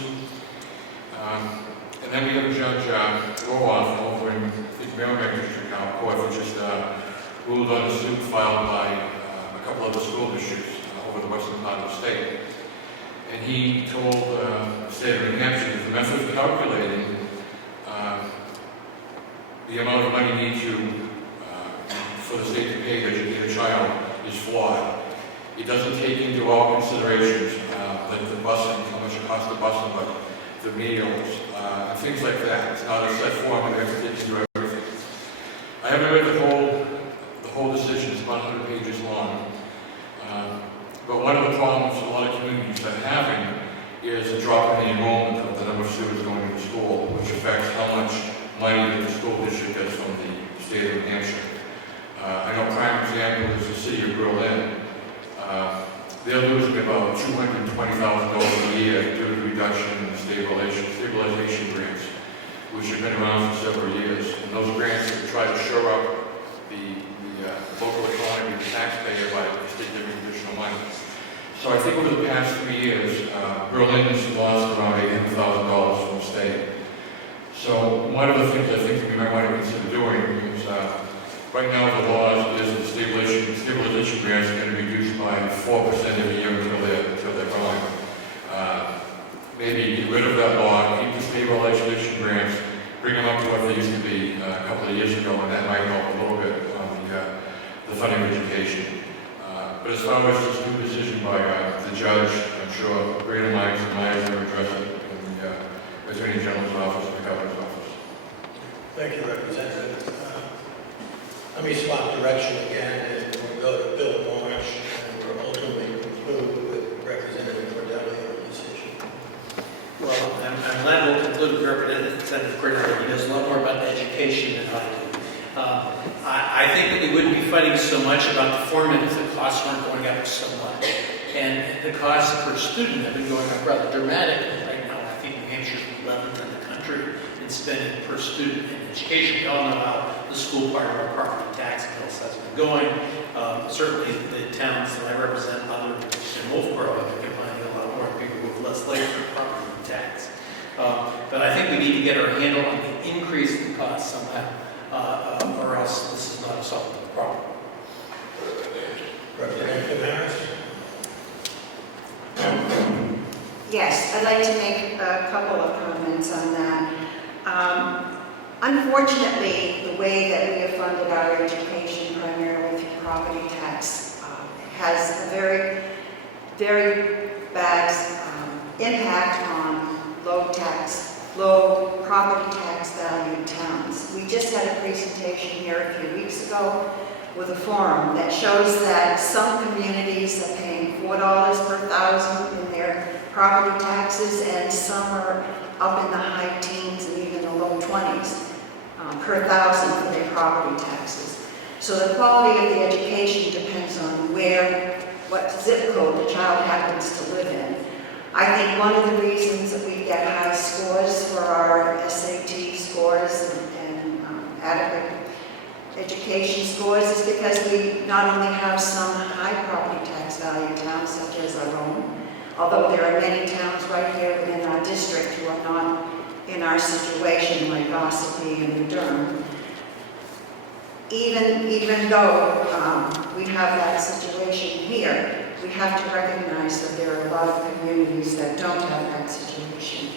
And then we have Judge Rohoff over in the Merrimack District Court, which just ruled on a suit filed by a couple of the school districts over the western part of the state. And he told the state of New Hampshire that the method of calculating the amount of money needed for the state to pay to educate a child is flawed. It doesn't take into all considerations like the busing, how much it costs the busing, but the meals, and things like that. It's not a set formula that takes into everything. I haven't read the whole decision. It's about 100 pages long. But one of the problems a lot of communities are having is a drop in the enrollment of the number of students going to school, which affects how much money the school district gets from the state of New Hampshire. I know a prime example is the city of Berlin. They're losing about $220,000 a year due to the reduction in the stabilization grants, which have been around for several years. And those grants try to shore up the local taxpayer by the state giving additional money. So I think over the past 3 years, Berlin's lost around $800,000 from the state. So one of the things I think that we might want to consider doing is, right now the law is the stabilization grants are going to be reduced by 4% every year until they're gone. Maybe get rid of that law, keep the stabilization grants, bring them up to what they used to be a couple of years ago, and that might help a little bit on the funding of education. But as far as this new decision by the judge, I'm sure greater minds than mine have addressed it in the Attorney General's office and the Governor's office. Thank you, Representative. Let me swap direction again, and we'll go to Bill Marsh, and we'll ultimately conclude with Representative Cordelli on this issue. Well, I'm glad we'll conclude with Representative Cordelli. He knows a lot more about education than I do. I think that we wouldn't be fighting so much about the formula if the costs weren't going up so much. And the costs per student have been going up rather dramatically right now. I think New Hampshire's 11th in the country in spending per student in education. We all know how the school part of our property tax bills has been going. Certainly the towns that I represent, other than Wolfeboro, have been complaining a lot more people who have less labor for property tax. But I think we need to get our handle on the increase in costs somehow. Or else this is not a solvable problem. Representative Harris? Yes, I'd like to make a couple of comments on that. Unfortunately, the way that we have funded our education, primarily through property tax, has a very, very bad impact on low property tax value towns. We just had a presentation here a few weeks ago with a forum that shows that some communities are paying $4 per thousand in their property taxes, and some are up in the high teens and even the low 20s per thousand for their property taxes. So the quality of the education depends on what zip code the child happens to live in. I think one of the reasons that we get high scores for our SAT scores and adequate education scores is because we not only have some high property tax value towns, such as our own, although there are many towns right here within our district who are not in our situation, like Ossipee and Durham. Even though we have that situation here, we have to recognize that there are a lot of communities that don't have that situation.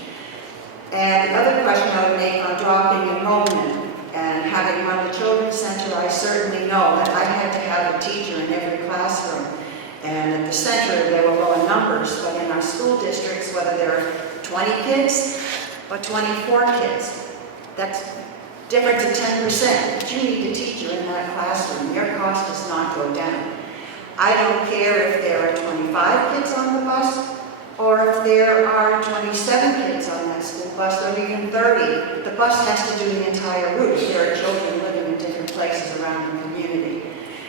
And the other question I would make on dropping enrollment and having run the Children's Center, I certainly know that I had to have a teacher in every classroom. And at the center, there were lower numbers, but in our school districts, whether there are 20 kids or 24 kids, that's different to 10%. But you need a teacher in that classroom. Your cost does not go down. I don't care if there are 25 kids on the bus or if there are 27 kids on that school bus or even 30. The bus has to do the entire route. There are children living in different places around the community.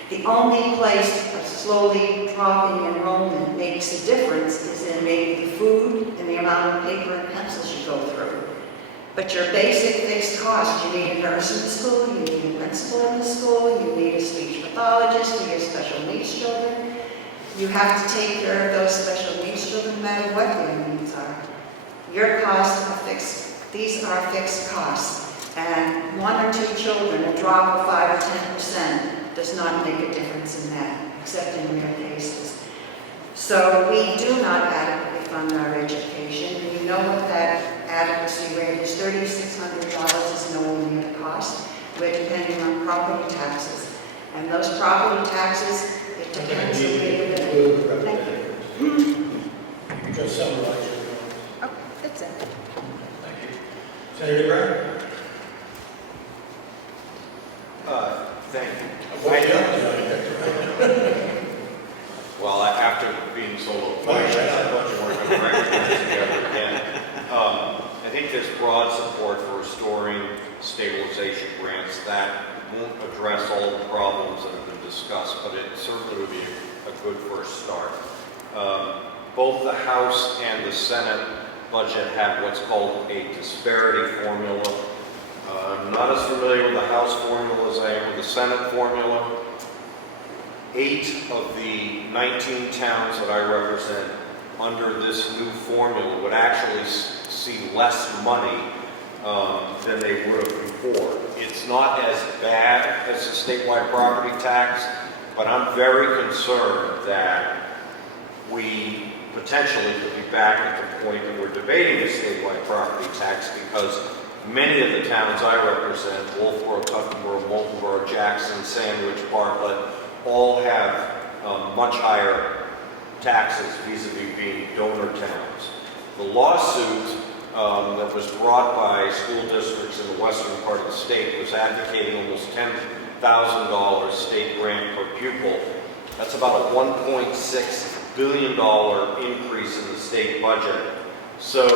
The only place of slowly dropping enrollment makes a difference is in maybe the food and the amount of paper and pencils you go through. But your basic fixed costs, you need a nurse in the school, you need a principal in the school, you need a speech pathologist for your special needs children. You have to take care of those special needs children no matter what their needs are. Your costs are fixed. These are fixed costs. And 1 or 2 children, a drop of 5 or 10% does not make a difference in that, except in rare cases. So we do not adequately fund our education. And you know what that adequacy rate is. $3,600 is nowhere near the cost. We're depending on property taxes. And those property taxes, it depends a little bit. Thank you. You can summarize your comments. Oh, that's it. Thank you. Senator Brown? Thank you. Well, after being so loquacious, I thought you weren't going to recognize together again. I think there's broad support for restoring stabilization grants. That won't address all the problems that have been discussed, but it certainly would be a good first start. Both the House and the Senate budget have what's called a disparity formula. I'm not as familiar with the House formula as I am with the Senate formula. 8 of the 19 towns that I represent under this new formula would actually see less money than they would have before. It's not as bad as the statewide property tax, but I'm very concerned that we potentially could be back at the point that we're debating a statewide property tax, because many of the towns I represent, Wolfeboro, Tuckerboro, Wolfeboro, Jackson, Sandwich, Bartlett, all have much higher taxes vis-a-vis being donor towns. The lawsuit that was brought by school districts in the western part of the state was advocating almost $10,000 state grant per pupil. That's about a $1.6 billion increase in the state budget. So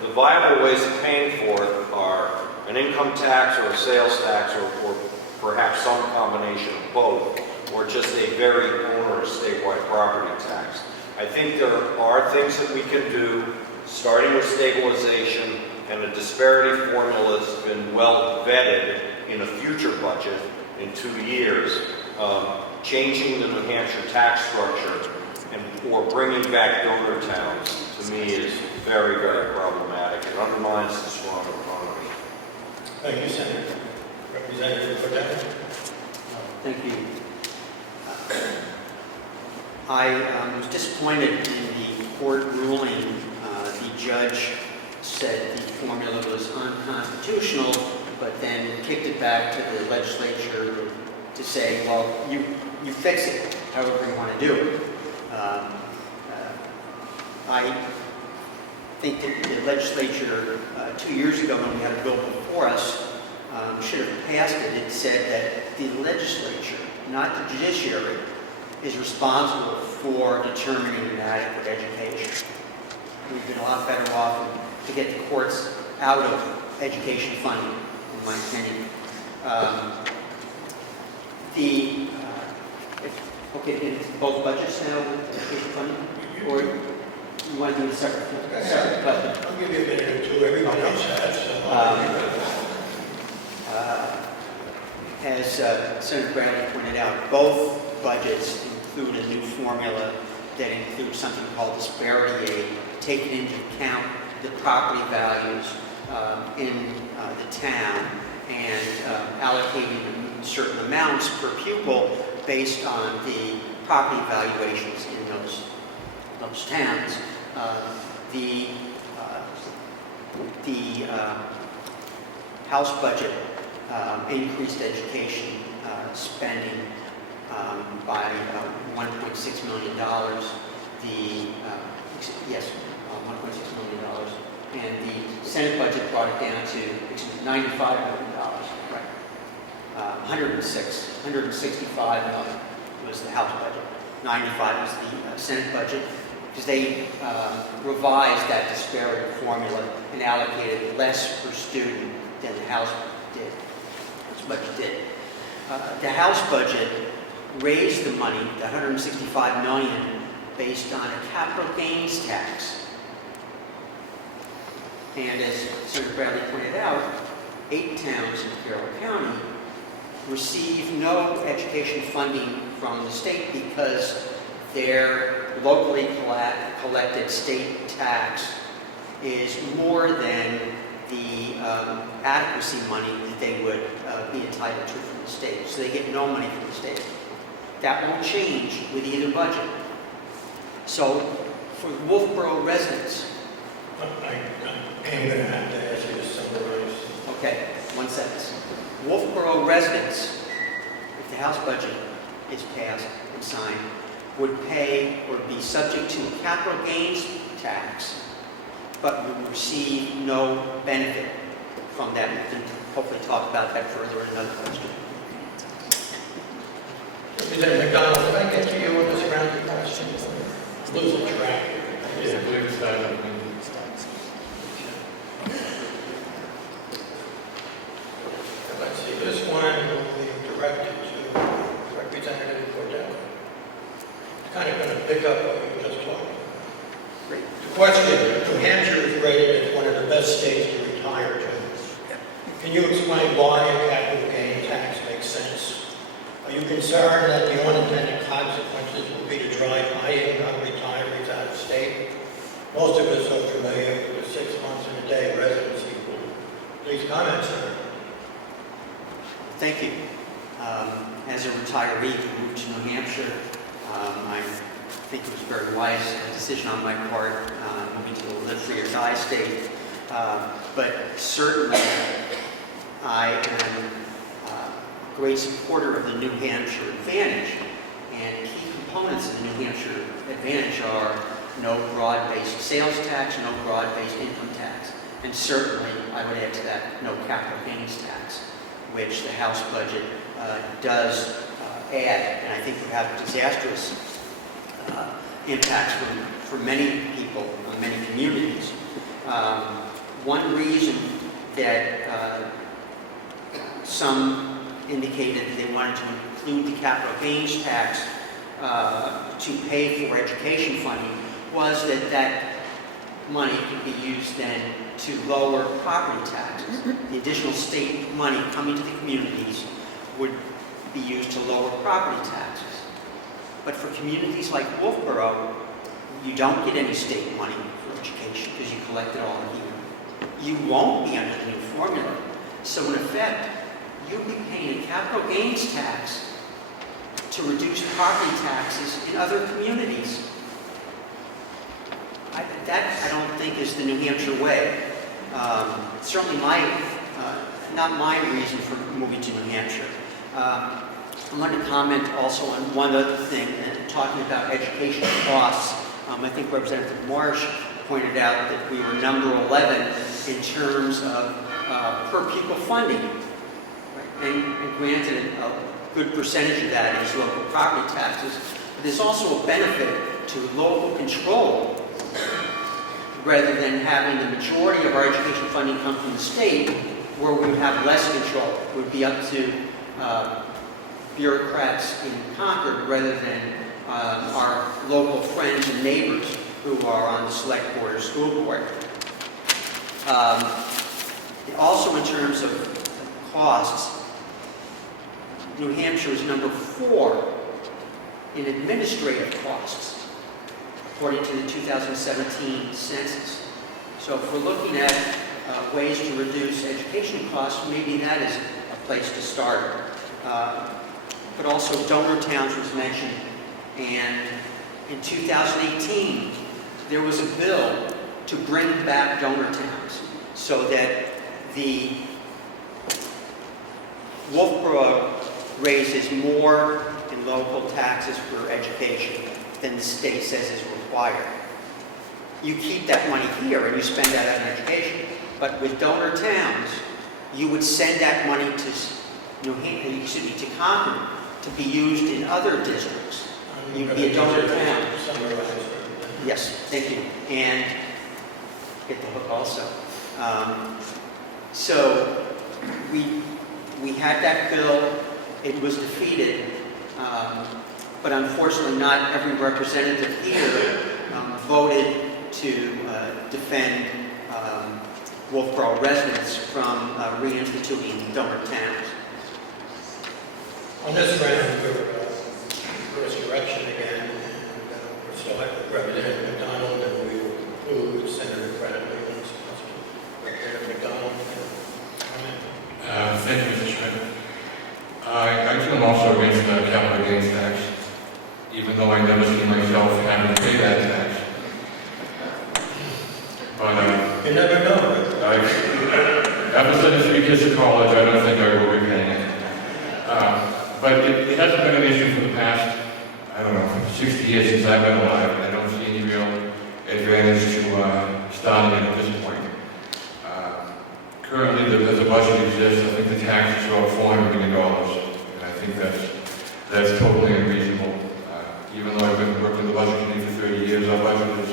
the viable ways of paying for it are an income tax or a sales tax, or perhaps some combination of both, or just a very onerous statewide property tax. I think there are things that we can do, starting with stabilization, and the disparity formula has been well vetted in a future budget in 2 years. Changing the New Hampshire tax structure or bringing back donor towns, to me, is very, very problematic. It undermines the strong economy. Thank you, Senator. Representative Cordelli. Thank you. I was disappointed in the court ruling. The judge said the formula was unconstitutional, but then kicked it back to the legislature to say, well, you fix it however you want to do it. I think that the legislature 2 years ago, when we had a bill before us, should have passed it. It said that the legislature, not the judiciary, is responsible for determining an adequate education. We've been a lot better off to get the courts out of education funding, in my opinion. It's both budgets now, education funding, or you want to do it separate? Separate budget. I'll give you a minute or two. Everybody else has. As Senator Bradley pointed out, both budgets include a new formula that includes something called disparity aid, taking into account the property values in the town and allocating certain amounts per pupil based on the property valuations in those towns. The House budget increased education spending by $1.6 million. $1.6 million. And the Senate budget brought it down to $95 million. Right. $165 million was the House budget. 95 was the Senate budget, because they revised that disparity formula and allocated less per student than the House budget did. The House budget raised the money, the $165 million, based on a capital gains tax. And as Senator Bradley pointed out, 8 towns in Carroll County receive no education funding from the state because their locally collected state tax is more than the adequacy money that they would be entitled to from the state. So they get no money from the state. That won't change with either budget. So for the Wolfeboro residents, I am going to have to ask you to summarize. okay, one sentence. Wolfeboro residents, if the House budget is passed and signed, would pay or be subject to a capital gains tax, but would receive no benefit from that. We can hopefully talk about that further in another question. Representative Macdonald, did I get to you on this round of questions? Losing track. Yes, I believe it's that. Let's see, this one will be directed to Representative Cordelli. It's kind of going to pick up what you were just talking about. Great. The question, New Hampshire is rated as one of the best states to retire to. Can you explain why a capital gain tax makes sense? Are you concerned that the unintended drive high-income retirees out of state. Most of us are familiar with the 6 months and a day residency rule. Please comment, sir. Thank you. As a retiree who moved to New Hampshire, I think it was a very wise decision on my part, moving to a live free or die state. But certainly, I am a great supporter of the New Hampshire Advantage. And key components of the New Hampshire Advantage are no broad-based sales tax, no broad-based income tax, and certainly, I would add to that, no capital gains tax, which the House budget does add, and I think would have disastrous impacts for many people, many communities. One reason that some indicated they wanted to include the capital gains tax to pay for education funding was that money could be used then to lower property taxes. The additional state money coming to the communities would be used to lower property taxes. But for communities like Wolfeboro, you don't get any state money for education because you collect it all here. You won't be under the new formula. So in effect, you'll be paying a capital gains tax to reduce property taxes in other communities. That, I don't think, is the New Hampshire way. Certainly not my reason for moving to New Hampshire. I wanted to comment also on one other thing, talking about education costs. I think Representative Marsh pointed out that we were number 11 in terms of per pupil funding. And granted, a good percentage of that is local property taxes. But there's also a benefit to local control, rather than having the majority of our education funding come from the state, where we would have less control. It would be up to bureaucrats in Concord rather than our local friends and neighbors who are on the select board or school board. Also in terms of costs, New Hampshire is number 4 in administrative costs, according to the 2017 census. So if we're looking at ways to reduce education costs, maybe that is a place to start. But also donor towns was mentioned, and in 2018 there was a bill to bring back donor towns so that the Wolfeboro raises more in local taxes for education than the state says is required. You keep that money here and you spend that on education. But with donor towns, you would send that money to Concord to be used in other districts. You'd be a donor town. Yes, thank you. And get the hook also. So we had that bill. It was defeated. But unfortunately, not every representative here voted to defend Wolfeboro residents from reinstituting donor towns. On this round, first direction again, and we're still at Representative Macdonald, and we will conclude with Senator Bradley. Representative Macdonald, comment? Thank you, Mr. Schmidt. I too am also against the capital gains tax, even though I never see myself having to pay that tax. But You never know. after sending 3 kids to college, I don't think I will be paying it. But it hasn't been an issue for the past, 60 years since I've been alive. I don't see any real advantage to starting it at this point. Currently, there's a budget exists. I think the tax is about $400 million, and I think that's totally unreasonable. Even though I've been working the budget committee for 30 years, our budget is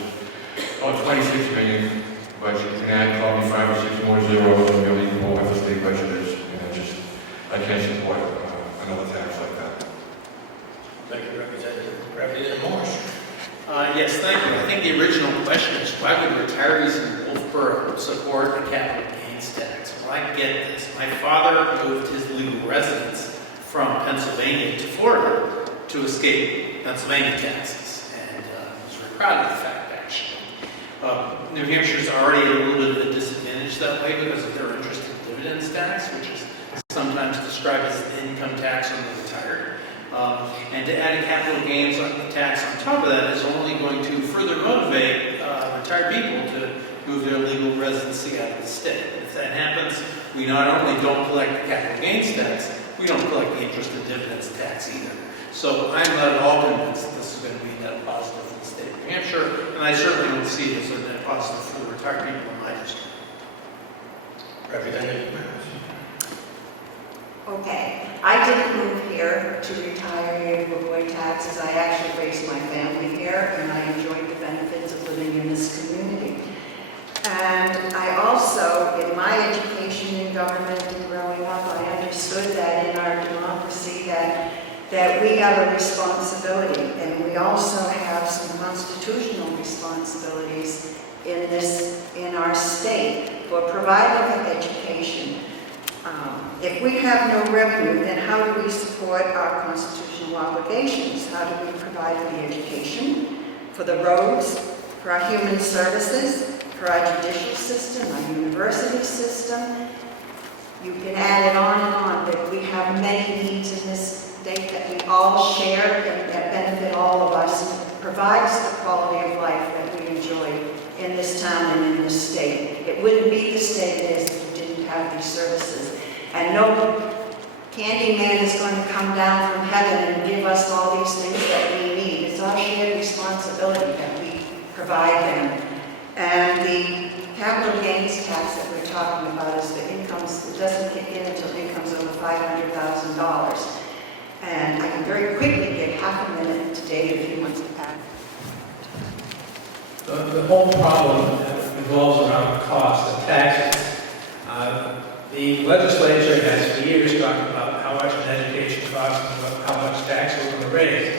about $26 million. But you can add probably 5 or 6 more zeros, and you'll equal what the state budget is. And I can't support another tax like that. Thank you, Representative Marsh. Yes, thank you. I think the original question is why would retirees in Wolfeboro support a capital gains tax? Well, I get this. My father moved his legal residence from Pennsylvania to Florida to escape Pennsylvania taxes. proud of the fact, actually. New Hampshire's already at a little bit of a disadvantage that way because of their interest in dividends tax, which is sometimes described as the income tax on the retired. And to add a capital gains tax on top of that is only going to further motivate retired people to move their legal residency out of the state. If that happens, we not only don't collect the capital gains tax, we don't collect the interest and dividends tax either. So I'm not at all convinced that this is going to be a net positive for the state of New Hampshire, and I certainly don't see it as a net positive for the retired people in my district. Representative Marsh. Okay, I didn't move here to retire to avoid taxes. I actually raised my family here, and I enjoyed the benefits of living in this community. And I also, in my education in government and growing up, I understood that in our democracy that we have a responsibility, and we also have some constitutional responsibilities in our state for providing education. If we have no revenue, then how do we support our constitutional obligations? How do we provide for the education, for the roads, for our human services, for our judicial system, our university system? You can add it on, that we have many needs in this state that we all share and that benefit all of us and provides the quality of life that we enjoy in this town and in this state. It wouldn't be the state it is if we didn't have these services. And no candy man is going to come down from heaven and give us all these things that we need. It's our shared responsibility that we provide them. And the capital gains tax that we're talking about is the incomes, it doesn't kick in until incomes over $500,000. And I can very quickly get half a minute to Dave if he wants to add. The whole problem revolves around the cost of taxes. The legislature has for years talked about how much an education costs and how much tax we're going to raise.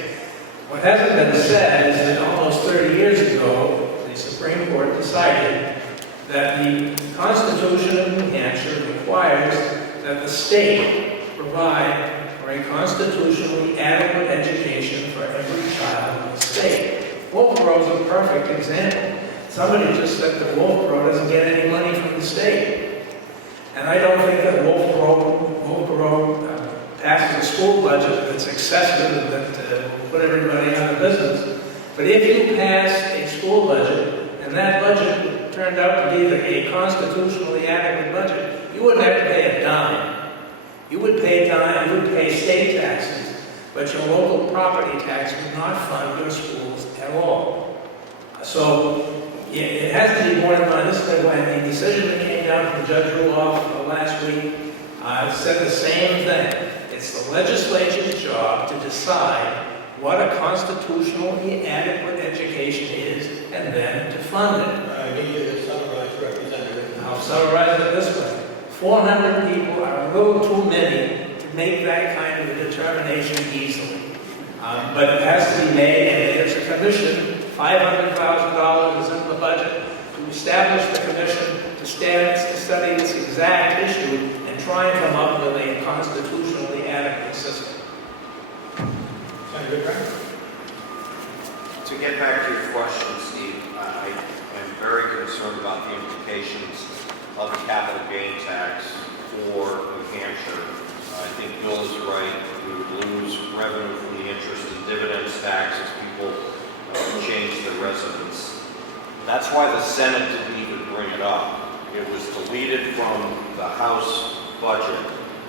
What hasn't been said is that almost 30 years ago, the Supreme Court decided that the Constitution of New Hampshire requires that the state provide for a constitutionally adequate education for every child in the state. Wolfeboro is a perfect example. Somebody just said that Wolfeboro doesn't get any money from the state. And I don't think that Wolfeboro passes a school budget that's excessive and that will put everybody out of business. But if you pass a school budget, and that budget turned out to be a constitutionally adequate budget, you wouldn't have to pay a dime. You would pay state taxes, but your local property tax would not fund your schools at all. So it has to be borne in mind. This is when the decision that came down from Judge Ruoff last week said the same thing. It's the legislature's job to decide what a constitutionally adequate education is and then to fund it. I need you to summarize, Representative. I'll summarize it this way. 400 people are a little too many to make that kind of a determination easily. But it has to be made, and there's a commission. $500,000 is in the budget to establish the commission to study this exact issue and try and come up with a constitutionally adequate system. Senator Brown. To get back to your question, Steve, I am very concerned about the implications of the capital gain tax for New Hampshire. I think Bill is right. We would lose revenue from the interest and dividends tax as people change their residence. That's why the Senate didn't even bring it up. It was deleted from the House budget,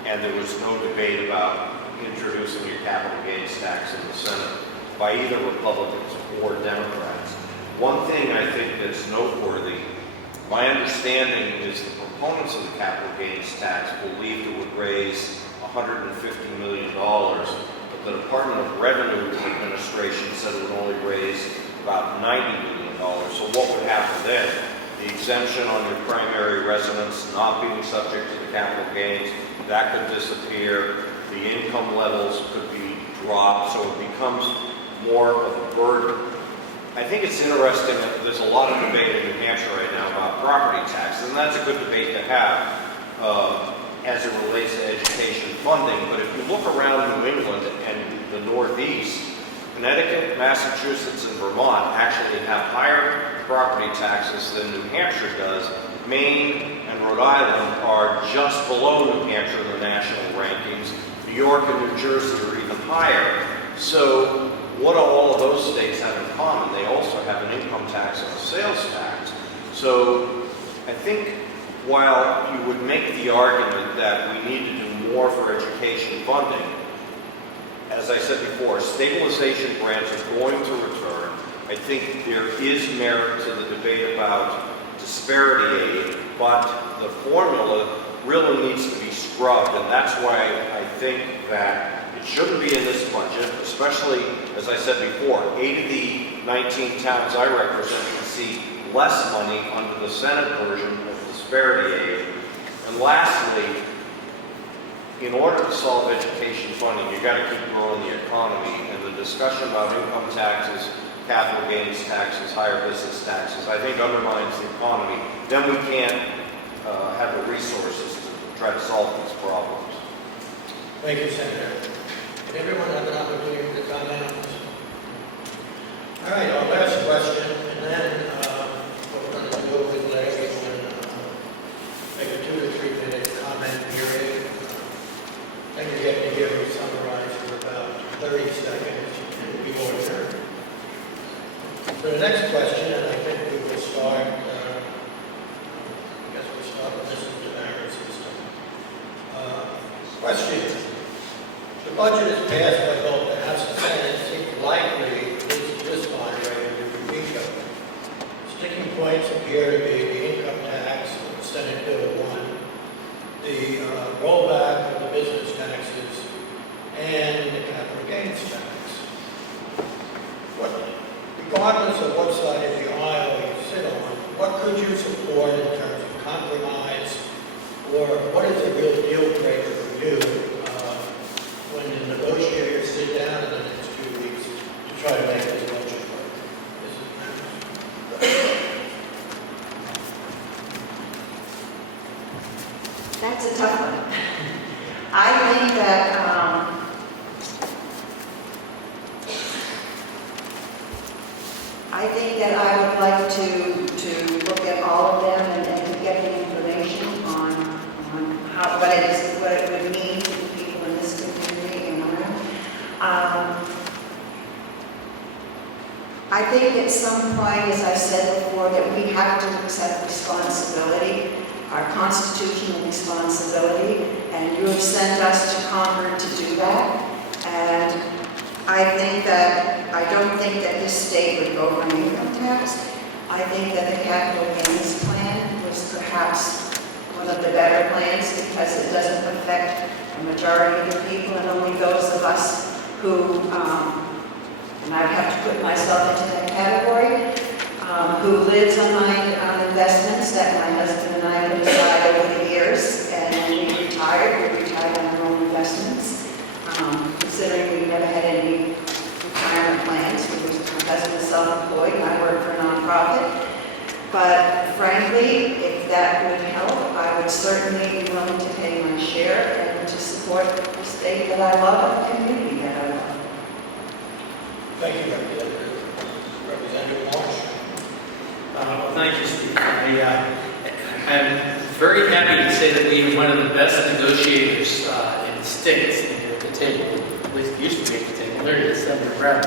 and there was no debate about introducing a capital gains tax in the Senate by either Republicans or Democrats. One thing I think that's noteworthy, my understanding is the proponents of the capital gains tax believed it would raise $150 million, but the Department of Revenue Administration said it would only raise about $90 million. So what would happen then? The exemption on your primary residence not being subject to the capital gains, that could disappear. The income levels could be dropped, so it becomes more of a burden. I think it's interesting that there's a lot of debate in New Hampshire right now about property taxes, and that's a good debate to have as it relates to education funding. But if you look around New England and the Northeast, Connecticut, Massachusetts, and Vermont actually have higher property taxes than New Hampshire does. Maine and Rhode Island are just below New Hampshire in the national rankings. New York and New Jersey are even higher. So what do all of those states have in common? They also have an income tax and a sales tax. So I think while you would make the argument that we need to do more for education funding, as I said before, stabilization grants are going to return. I think there is merit to the debate about disparity aid, but the formula really needs to be scrubbed, and that's why I think that it shouldn't be in this budget, especially, as I said before, 8 of the 19 towns I represent see less money under the Senate version of disparity aid. And lastly, in order to solve education funding, you've got to keep growing the economy, and the discussion about income taxes, capital gains taxes, higher business taxes, I think undermines the economy. Then we can't have the resources to try to solve these problems. Thank you, Senator. Did everyone have an opportunity to comment on this? All right, our last question, and then what we're going to do is let everyone make a 2 to 3 minute comment period. Then you get to hear me summarize for about 30 seconds, and it'll be ordered. So the next question, and I think we will start, I guess we'll start with Mrs. Desmarais system. Question. The budget is passed by both the House and Senate. It seems likely this moderator will be vetoed. Sticking points appear to be the income tax, Senate Bill 1, the rollback of the business taxes, and the capital gains tax. Regardless of what side of the aisle you sit on, what could you support in terms of compromise, or what is a real deal breaker for you when the negotiators sit down in the next 2 weeks to try to make this budget work? That's a tough one. I think that I would like to look at all of them and to get the information on how what it would mean to the people in this community and around. I think at some point, as I said before, that we have to accept responsibility, our constitutional responsibility, and you have sent us to Congress to do that. And I don't think that this state would go for an income tax. I think that the capital gains plan was perhaps one of the better plans because it doesn't affect the majority of the people and only those of us who, and I have to put myself into that category, who lives on my investments that my husband and I put aside over the years, and when we retired on our own investments. Considering we never had any retirement plans, my husband was self-employed and I worked for a nonprofit. But frankly, if that would help, I would certainly be willing to pay my share and to support the state that I love and the community that I love. Thank you, Representative. Representative Marsh. Well, thank you, Steve. I'm very happy to say that we are one of the best negotiators in the states at the table. At least used to be at the table. There he is, Senator Brown.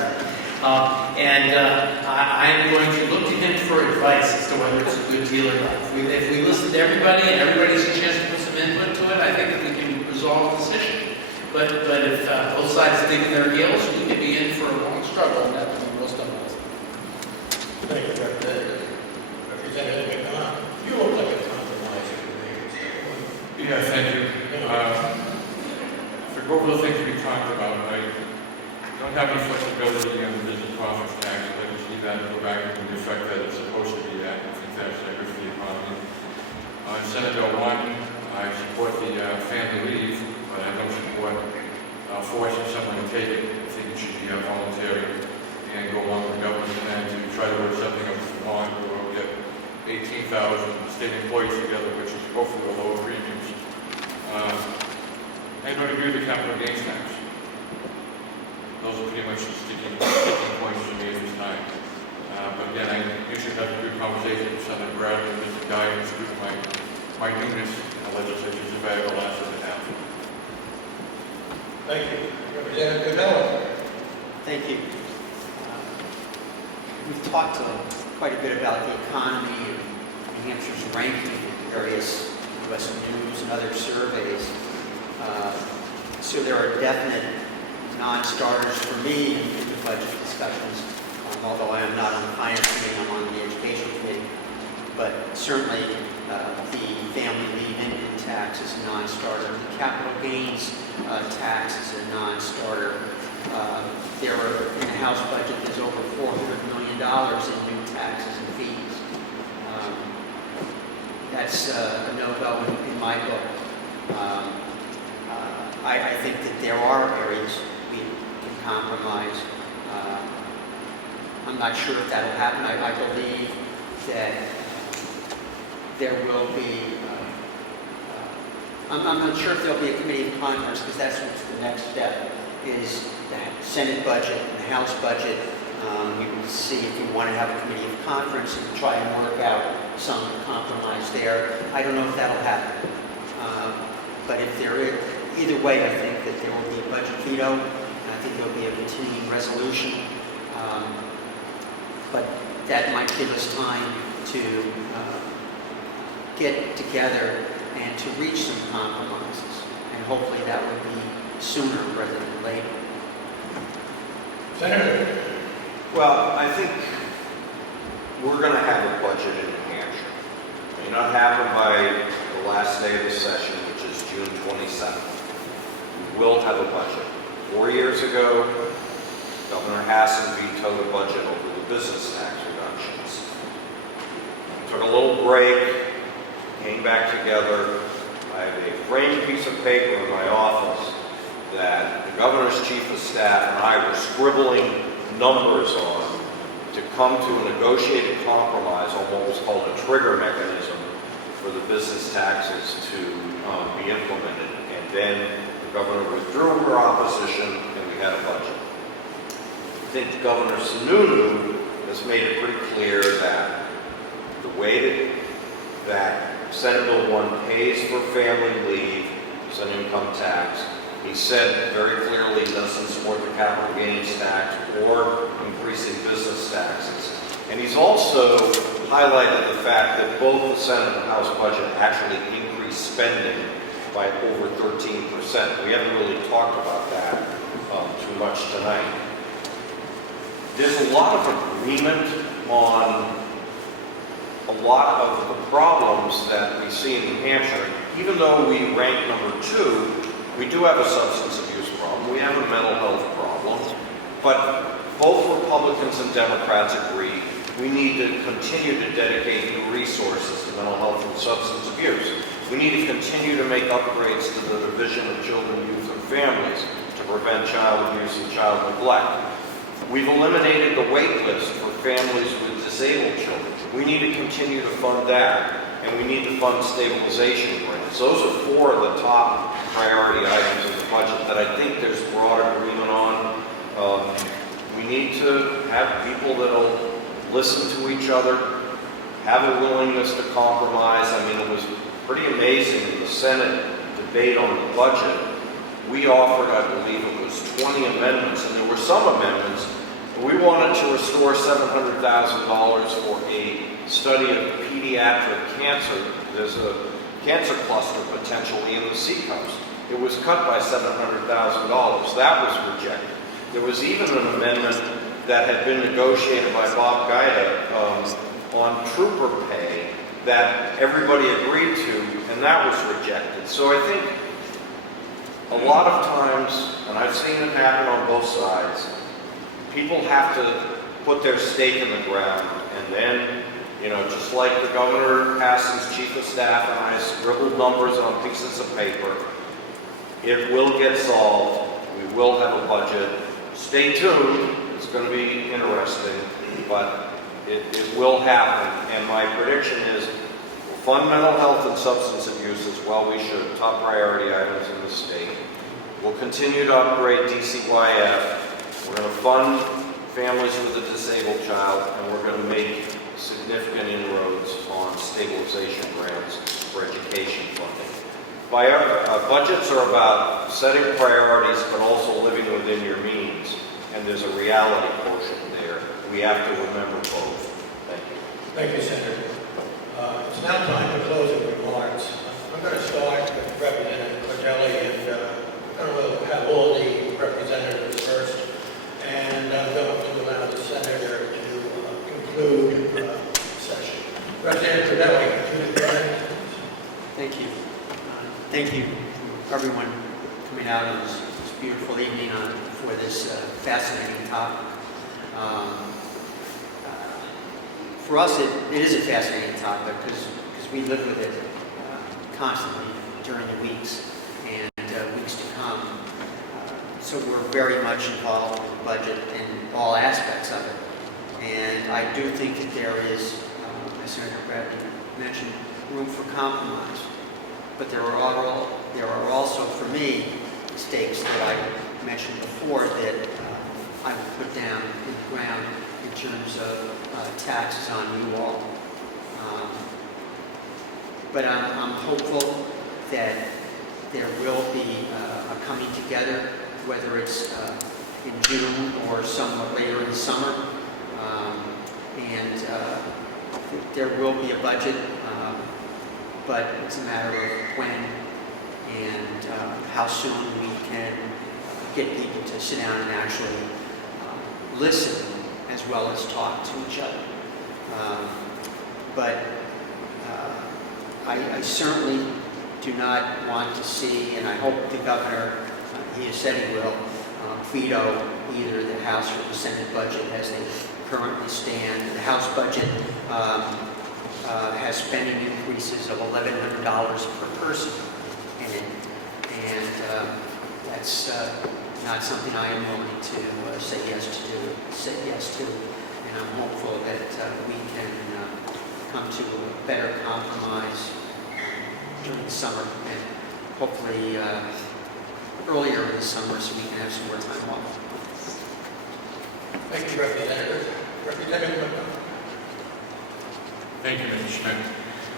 I'm going to look to him for advice as to whether it's a good deal or not. If we listen to everybody and everybody's a chance to put some input to it, I think that we can resolve this issue. But if both sides dig in their heels, we could be in for a long struggle, and that would be most of us. Thank you, Representative. Representative Macdonald, you look like a compromiser to me. Yeah, thank you. To go over the things we talked about, I don't have any flexibility on the business profits tax. I'd like to see that go back into the effect that it's supposed to be at. I think that's good for the economy. On Senate Bill 1, I support the family leave, but I don't support forcing someone to take it. I think it should be voluntary and go along with the government plan to try to work something up with Vermont where we'll get 18,000 state employees together, which is hopefully will lower premiums. I don't agree with the capital gains tax. Those are pretty much the sticking you. Representative Comeau. Thank you. We've talked quite a bit about the economy and New Hampshire's ranking in various U.S. News and other surveys. So there are definite non-starters for me in the budget discussions, although I am not on the finance committee, I'm on the education committee. But certainly the family leave income tax is a non-starter. The capital gains tax is a non-starter. There are, in the House budget, there's over $400 million in new taxes and fees. That's a no-go in my book. I think that there are areas we can compromise. I'm not sure if that'll happen. I believe that there will be, I'm not sure if there'll be a committee of conference, because that's what's the next step, is the Senate budget and the House budget. We will see if we want to have a committee of conference and try and work out some compromise there. I don't know if that'll happen. But if there is, either way, I think that there will be a budget veto, and I think there will be a continuing resolution. But that might give us time to get together and to reach some compromises. And hopefully that would be sooner rather than later. Senator. Well, I think we're going to have a budget in New Hampshire. It may not happen by the last day of the session, which is June 27th. We will have a budget. 4 years ago, Governor Hassan vetoed a budget over the business tax reductions. We took a little break, came back together. I have a framed piece of paper in my office that the governor's chief of staff and I were scribbling numbers on to come to a negotiated compromise on what was called a trigger mechanism for the business taxes to be implemented. And then the governor withdrew her opposition and we had a budget. I think Governor Sununu has made it pretty clear that the way that Senate Bill 1 pays for family leave is an income tax. He said very clearly he doesn't support the capital gains tax or increasing business taxes. And he's also highlighted the fact that both the Senate and House budget actually increased spending by over 13%. We haven't really talked about that too much tonight. There's a lot of agreement on a lot of the problems that we see in New Hampshire. Even though we rank number 2, we do have a substance abuse problem. We have a mental health problem. But both Republicans and Democrats agree we need to continue to dedicate new resources to mental health and substance abuse. We need to continue to make upgrades to the Division of Children, Youth, and Families to prevent child abuse and child neglect. We've eliminated the wait list for families with disabled children. We need to continue to fund that, and we need to fund stabilization grants. Those are 4 of the top priority items in the budget that I think there's broad agreement on. We need to have people that will listen to each other, have a willingness to compromise. I mean, it was pretty amazing in the Senate debate on the budget. We offered, I believe it was 20 amendments, and there were some amendments. We wanted to restore $700,000 for a study of pediatric cancer. There's a cancer cluster potentially in the Seacoast. It was cut by $700,000. That was rejected. There was even an amendment that had been negotiated by Bob Gaida on trooper pay that everybody agreed to, and that was rejected. So I think a lot of times, and I've seen it happen on both sides, people have to put their stake in the ground, and then, just like the Governor Hassan's chief of staff and I scribbled numbers on pieces of paper, it will get solved. We will have a budget. Stay tuned. It's going to be interesting, but it will happen. And my prediction is we'll fund mental health and substance abuse as well. We should. Top priority items in the state. We'll continue to upgrade DCYF. We're going to fund families with a disabled child, and we're going to make significant inroads on stabilization grants for education funding. Budgets are about setting priorities, but also living within your means. And there's a reality portion there. We have to remember both. Thank you. Thank you, Senator. It's now time for closing remarks. I'm going to start with Representative Cordelli, and I'm going to have all the representatives first, and I'm going to allow the Senator to conclude the session. Representative Cordelli, to the end. Thank you. Thank you for everyone coming out on this beautiful evening for this fascinating topic. For us, it is a fascinating topic because we live with it constantly during the weeks and weeks to come. So we're very much involved in the budget and all aspects of it. And I do think that there is, as Senator Bradley mentioned, room for compromise. But there are also, for me, stakes that I mentioned before that I would put down in the ground in terms of taxes on you all. But I'm hopeful that there will be a coming together, whether it's in June or somewhat later in the summer. And there will be a budget, but it's a matter of when and how soon we can get people to sit down and actually listen as well as talk to each other. But I certainly do not want to see, and I hope the governor, he has said he will, veto either the House or the Senate budget as they currently stand. The House budget has spending increases of $1,100 per person in it, and that's not something I am willing to say yes to. And I'm hopeful that we can come to a better compromise during the summer, and hopefully earlier in the summer, so we can have some more time off. Thank you, Representative. Representative Macdonald. Thank you, Mr. Schmidt.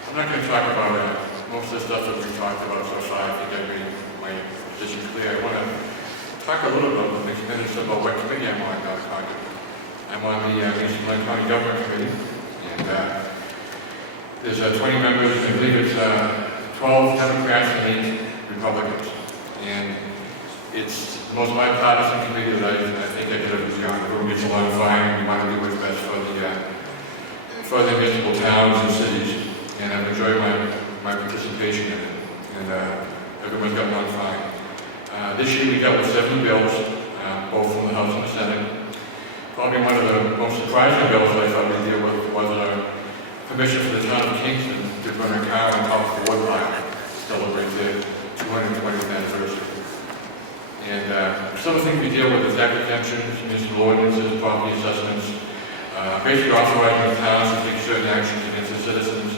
I'm not going to talk about most of the stuff that we talked about so far. I think I made my position clear. I want to talk a little bit about the next minutes about what committee I'm on. I'm on the Eastern County Government Committee, and there's 20 members. I believe it's 12 Democrats and 8 Republicans. And it's the most bipartisan committee that I think I could ever be on. Everyone gets along fine. We want to do what's best for the municipal towns and cities. And I've enjoyed my participation in it. And everyone's got along fine. This year we dealt with 70 bills, both from the House and the Senate. Probably one of the most surprising bills I thought we'd deal with was permission for the town of Kingston to burn a car on top of the woodpile to celebrate their 220th anniversary. And some of the things we deal with is act exemptions, municipal ordinances, property assessments, basically authorizing the towns to take certain actions against the citizens,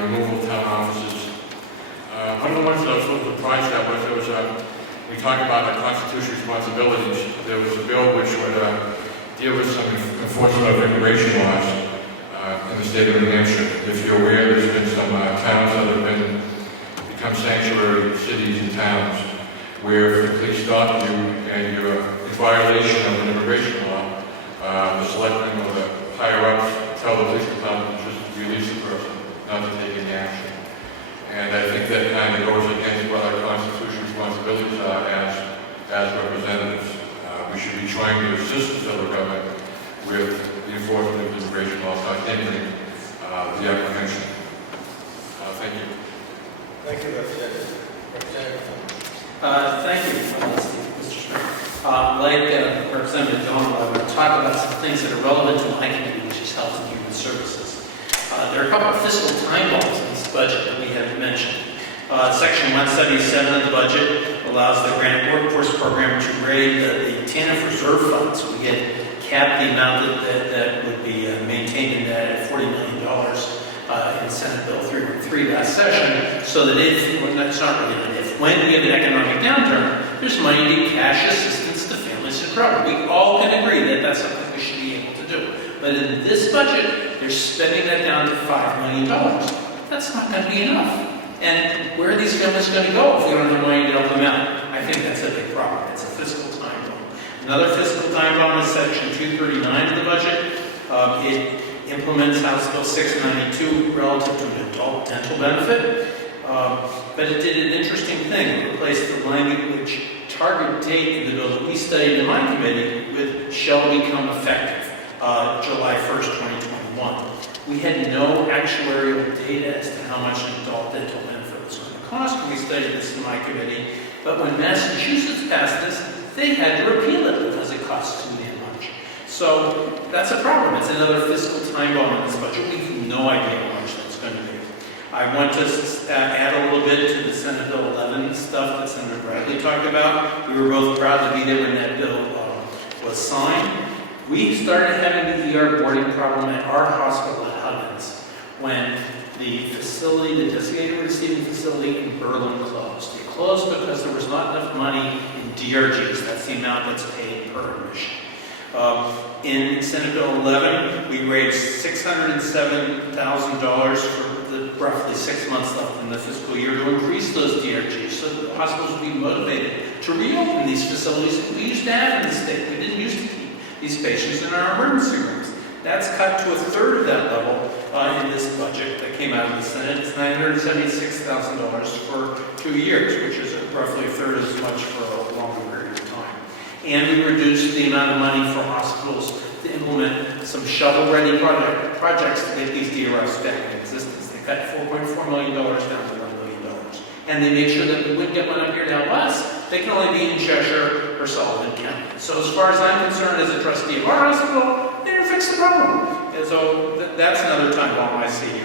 removal of town offices. One of the ones that I was a little surprised at was we talked about our constitutional responsibilities. There was a bill which would deal with some enforcement of immigration laws in the state of New Hampshire. If you're aware, there's been some towns that have become sanctuary cities and towns where if the police stop you and you're in violation of an immigration law, the selectmen or the higher-ups tell the police department to just release the person, not to take any action. And I think that kind of goes against what our constitutional responsibilities are as representatives. We should be trying to assist the federal government with the enforcement of immigration laws, not hindering the apprehension. Thank you. Thank you, Representative. Representative. Thank you, Mr. Schmidt. Like Representative Donald, I want to talk about some things that are relevant to my committee, which is Health and Human Services. There are a couple of fiscal time bombs in this budget that we haven't mentioned. Section 177 of the budget allows the Granite Workforce Program to raid the TANF reserve fund. So we had capped the amount that would be maintained in that at $40 million in Senate Bill 313 last session, so that that's not really an if, when we have an economic downturn, there's money to cash assistance to families in trouble. We all can agree that that's something we should be able to do. But in this budget, they're spending that down to $5 million. That's not going to be enough. And where are these families going to go if we don't have money to help them out? I think that's a big problem. It's a fiscal time bomb. Another fiscal time bomb is Section 239 of the budget. It implements House Bill 692 relative to an adult dental benefit. But it did an interesting thing. It replaced the language target date in the bill that we studied in my committee with shall become effective July 1st, 2021. We had no actuarial data as to how much an adult dental benefit was going to cost when we studied this in my committee. But when Massachusetts passed this, they had to repeal it because it costs too much. So that's a problem. It's another fiscal time bomb in this budget. We have no idea how much that's going to be. I want to add a little bit to the Senate Bill 11 stuff that Senator Bradley talked about. We were both proud to be there when that bill was signed. We started having the ER boarding problem at our hospital at Huggins when the facility, the designated receiving facility in Berlin closed. It closed because there was not enough money in DRGs. That's the amount that's paid per admission. In Senate Bill 11, we raised $607,000 for the roughly 6 months left in the fiscal year to increase those DRGs so that the hospitals would be motivated to reopen these facilities that we used to have in the state. We didn't used to keep these patients in our emergency rooms. That's cut to a third of that level in this budget that came out of the Senate. It's $976,000 for 2 years, which is roughly a third as much for a longer period of time. And we reduced the amount of money for hospitals to implement some shovel-ready projects to get these DRFs back in existence. They cut $4.4 million down to $1 million. And they made sure that we wouldn't get one up here to help us. They can only be in Cheshire or Sullivan County. So as far as I'm concerned, as a trustee of our hospital, they didn't fix the problem. And so that's another time bomb I see here.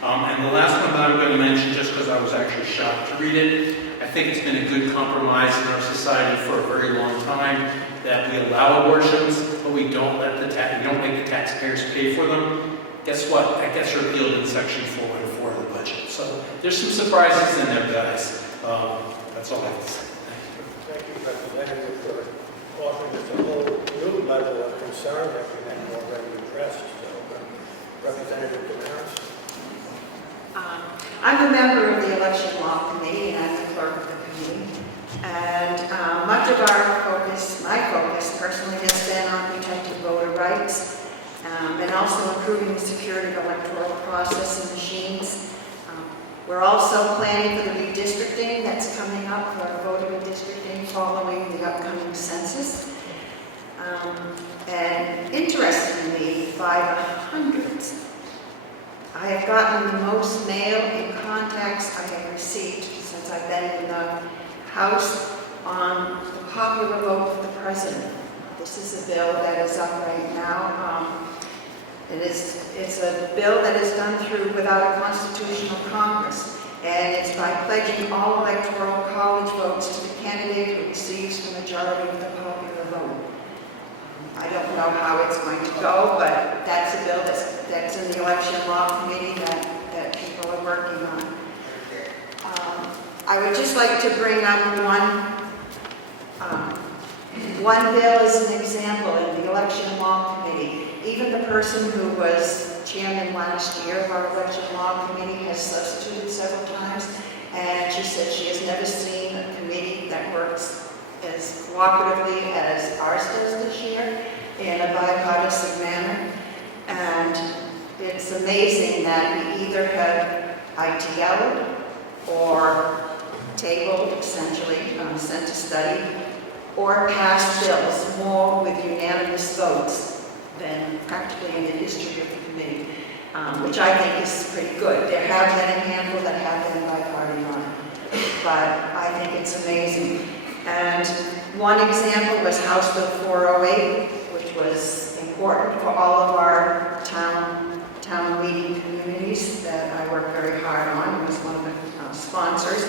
And the last one that I'm going to mention, just because I was actually shocked to read it, I think it's been a good compromise in our society for a very long time that we allow abortions, but we don't make the taxpayers pay for them. Guess what? That gets repealed in Section 414 of the budget. So there's some surprises in there, guys. That's all I have to say. Thank you, Representative, for offering us a whole new level of concern that we hadn't already addressed. So, Representative Desmarais. I'm a member of the Election Law Committee, and I'm the clerk of the committee. And much of our focus, my focus personally, has been on protecting voter rights and also improving the security of electoral process and machines. We're also planning for the redistricting that's coming up, for voter redistricting following the upcoming census. And interestingly, by the hundreds, I have gotten the most mail and contacts I have received since I've been in the House on the popular vote for the president. This is a bill that is up right now. It's a bill that is done through without a constitutional Congress, and it's by pledging all electoral college votes to the candidate who receives the majority of the popular vote. I don't know how it's going to go, but that's a bill that's in the Election Law Committee that people are working on. I would just like to bring up one bill as an example in the Election Law Committee. Even the person who was chairman last year of our Election Law Committee has substituted several times, and she said she has never seen a committee that works as cooperatively as ours does this year in a bipartisan manner. And it's amazing that we either have ITL'd or tabled, essentially, sent to study, or passed bills more with unanimous votes than practically in the history of the committee, which I think is pretty good. There have been a handful that have been bipartisan on it, but I think it's amazing. And one example was House Bill 408, which was important for all of our town meeting communities that I work very hard on. It was one of the sponsors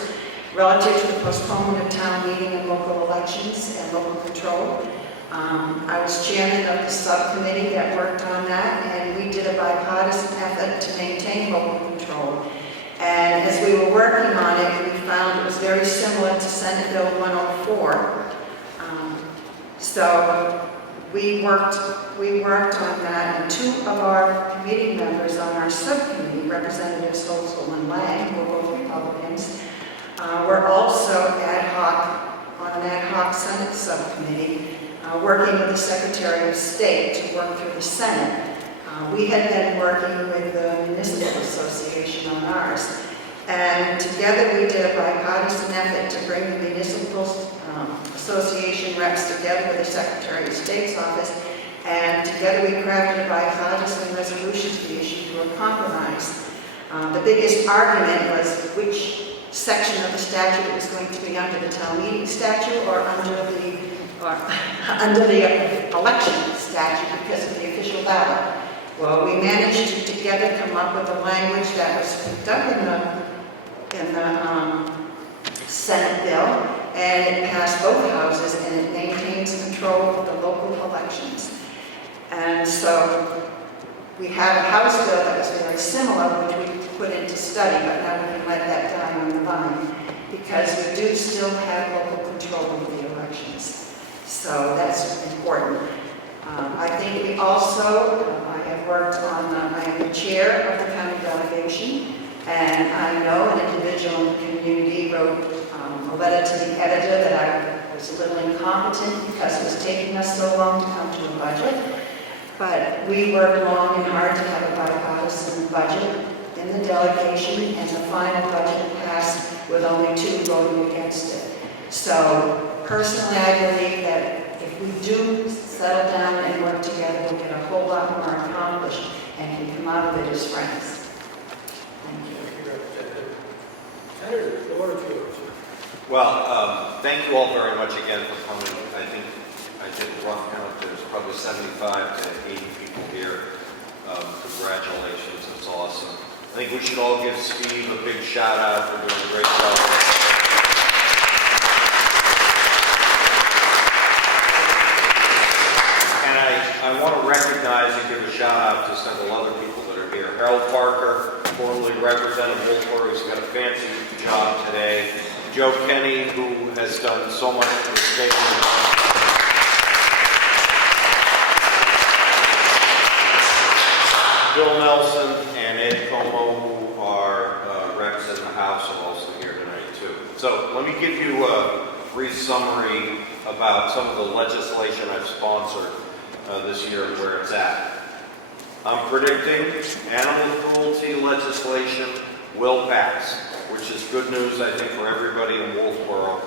relative to the postponement of town meeting and local elections and local control. I was chairman of the subcommittee that worked on that, and we did a bipartisan effort to maintain local control. And as we were working on it, we found it was very similar to Senate Bill 104. So we worked on that, and two of our committee members on our subcommittee, Representatives Holtzell and Lang, who are both Republicans, were also on an ad hoc Senate subcommittee, working with the Secretary of State to work through the Senate. We had been working with the Municipal Association on ours, and together we did a bipartisan effort to bring the Municipal Association reps together with the Secretary of State's office, and together we crafted a bipartisan resolution to be issued through a compromise. The biggest argument was which section of the statute was going to be under the town meeting statute or under the election statute because of the official ballot. Well, we managed to together come up with a language that was picked up in the Senate bill, and it passed both houses, and it maintains control of the local elections. And so we have a House bill that was very similar, which we put into study, but now we can let that die on the vine, because we do still have local control over the elections. So that's important. I think we also, I have worked on, I am the chair of the county delegation, and I know an individual in the community wrote a letter to the editor that I was a little incompetent because it was taking us so long to come to a budget. But we worked long and hard to have a bipartisan budget in the delegation, and the final budget passed with only 2 voting against it. So personally, I believe that if we do settle down and work together, we'll get a whole lot more accomplished and can come out of it as friends. Thank you. Thank you, Representative. Senator, the floor is yours. Well, thank you all very much again for coming. I think I did a rough count. There's probably 75 to 80 people here. Congratulations, it's awesome. I think we should all give Steve a big shout out for doing a great job. And I want to recognize and give a shout out to several other people that are here. Harold Parker, formerly Representative Wolfeboro, who's got a fancy job today. Joe Kenny, who has done so much for the state. Bill Nelson and Ed Comeau, who are reps in the House, are also here tonight too. So let me give you a brief summary about some of the legislation I've sponsored this year and where it's at. I'm predicting animal cruelty legislation will pass, which is good news, I think, for everybody in Wolfeboro.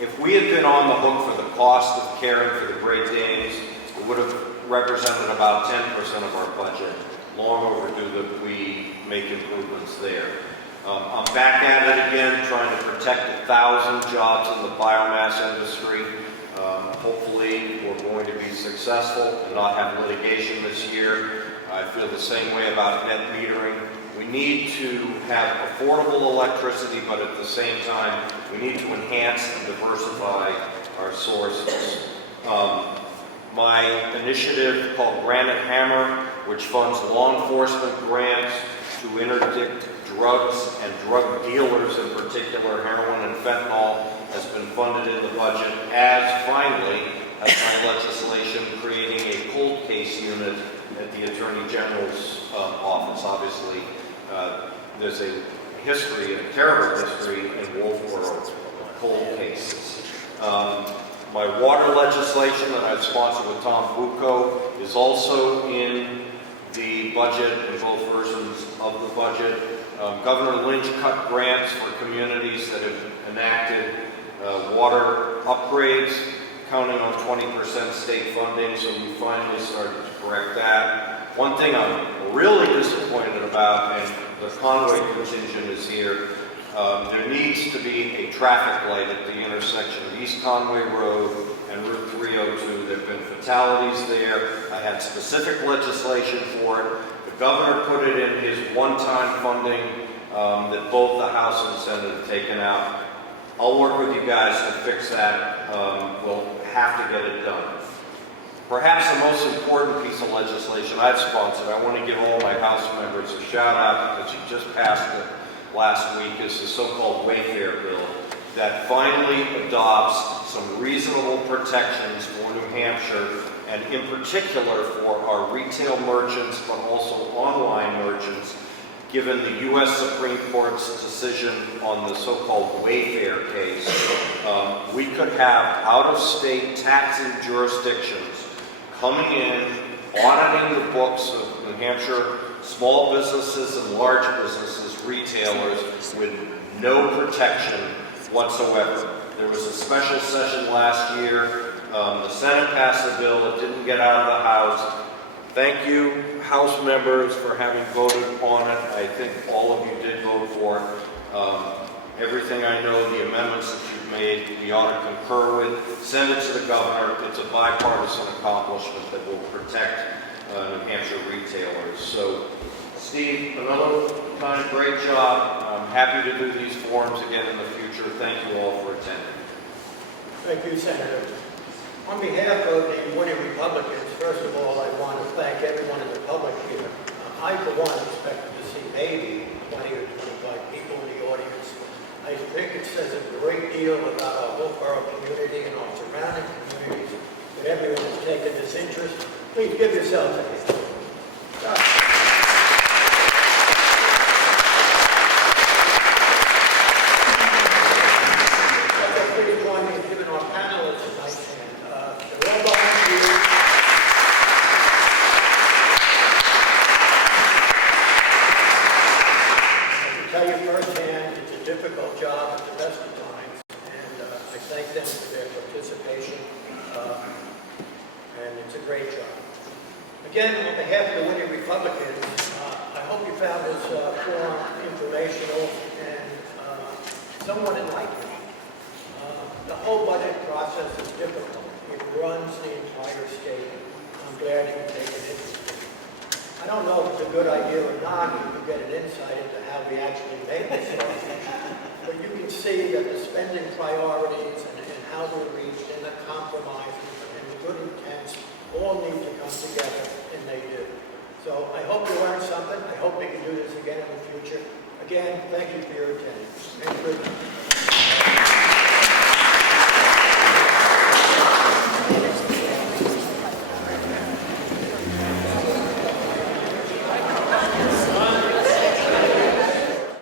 If we had been on the hook for the cost of caring for the Great Danes, it would have represented about 10% of our budget. Long overdue that we make improvements there. I'm back at it again, trying to protect 1,000 jobs in the biomass industry. Hopefully, we're going to be successful and not have litigation this year. I feel the same way about net metering. We need to have affordable electricity, but at the same time, we need to enhance and diversify our sources. My initiative called Granite Hammer, which funds law enforcement grants to interdict drugs and drug dealers, in particular heroin and fentanyl, has been funded in the budget, as finally as my legislation creating a cold case unit at the Attorney General's office. Obviously, there's a history, a terrible history in Wolfeboro of cold cases. My water legislation that I've sponsored with Tom Bucco is also in the budget, in both versions of the budget. Governor Lynch cut grants for communities that have enacted water upgrades, counting on 20% state funding, so we finally started to correct that. One thing I'm really disappointed about, and the Conway contingent is here, there needs to be a traffic light at the intersection of East Conway Road and Route 302. There have been fatalities there. I had specific legislation for it. The governor put it in his one-time funding that both the House and Senate have taken out. I'll work with you guys to fix that. We'll have to get it done. Perhaps the most important piece of legislation I've sponsored, I want to give all my House members a shout out because you just passed it last week, is the so-called Wayfair bill that finally adopts some reasonable protections for New Hampshire and in particular for our retail merchants, but also online merchants, given the U.S. Supreme Court's decision on the so-called Wayfair case. We could have out-of-state taxing jurisdictions coming in, auditing the books of New Hampshire small businesses and large businesses, retailers, with no protection whatsoever. There was a special session last year. The Senate passed the bill. It didn't get out of the House. Thank you, House members, for having voted on it. I think all of you did vote for it. Everything I know, the amendments that you've made, we ought to concur with. Send it to the governor. It's a bipartisan accomplishment that will protect New Hampshire retailers. So, Steve, another time, great job. I'm happy to do these forums again in the future. Thank you all for attending. Thank you, Senator. On behalf of the Winnie Republicans, first of all, I want to thank everyone in the public here. I, for one, expected to see maybe 20 or 25 people in the audience. I think it says a great deal about our Wolfeboro community and our surrounding communities that everyone has taken this interest. Please give yourselves a hand. Please join me in giving our panelists a nice hand. They're all behind you. I can tell you firsthand, it's a difficult job at the best of times, and I thank them for their participation, and it's a great job. Again, on behalf of the Winnie Republicans, I hope you found this forum informational and somewhat enlightening. The whole budget process is difficult. It runs the entire state. I'm glad you can take an interest in it. I don't know if it's a good idea or not. You can get an insight into how we actually made this sausage. But you can see that the spending priorities and how we're reached and the compromises and the good intents all need to come together, and they do. So I hope you learned something. I hope we can do this again in the future. Again, thank you for your attendance.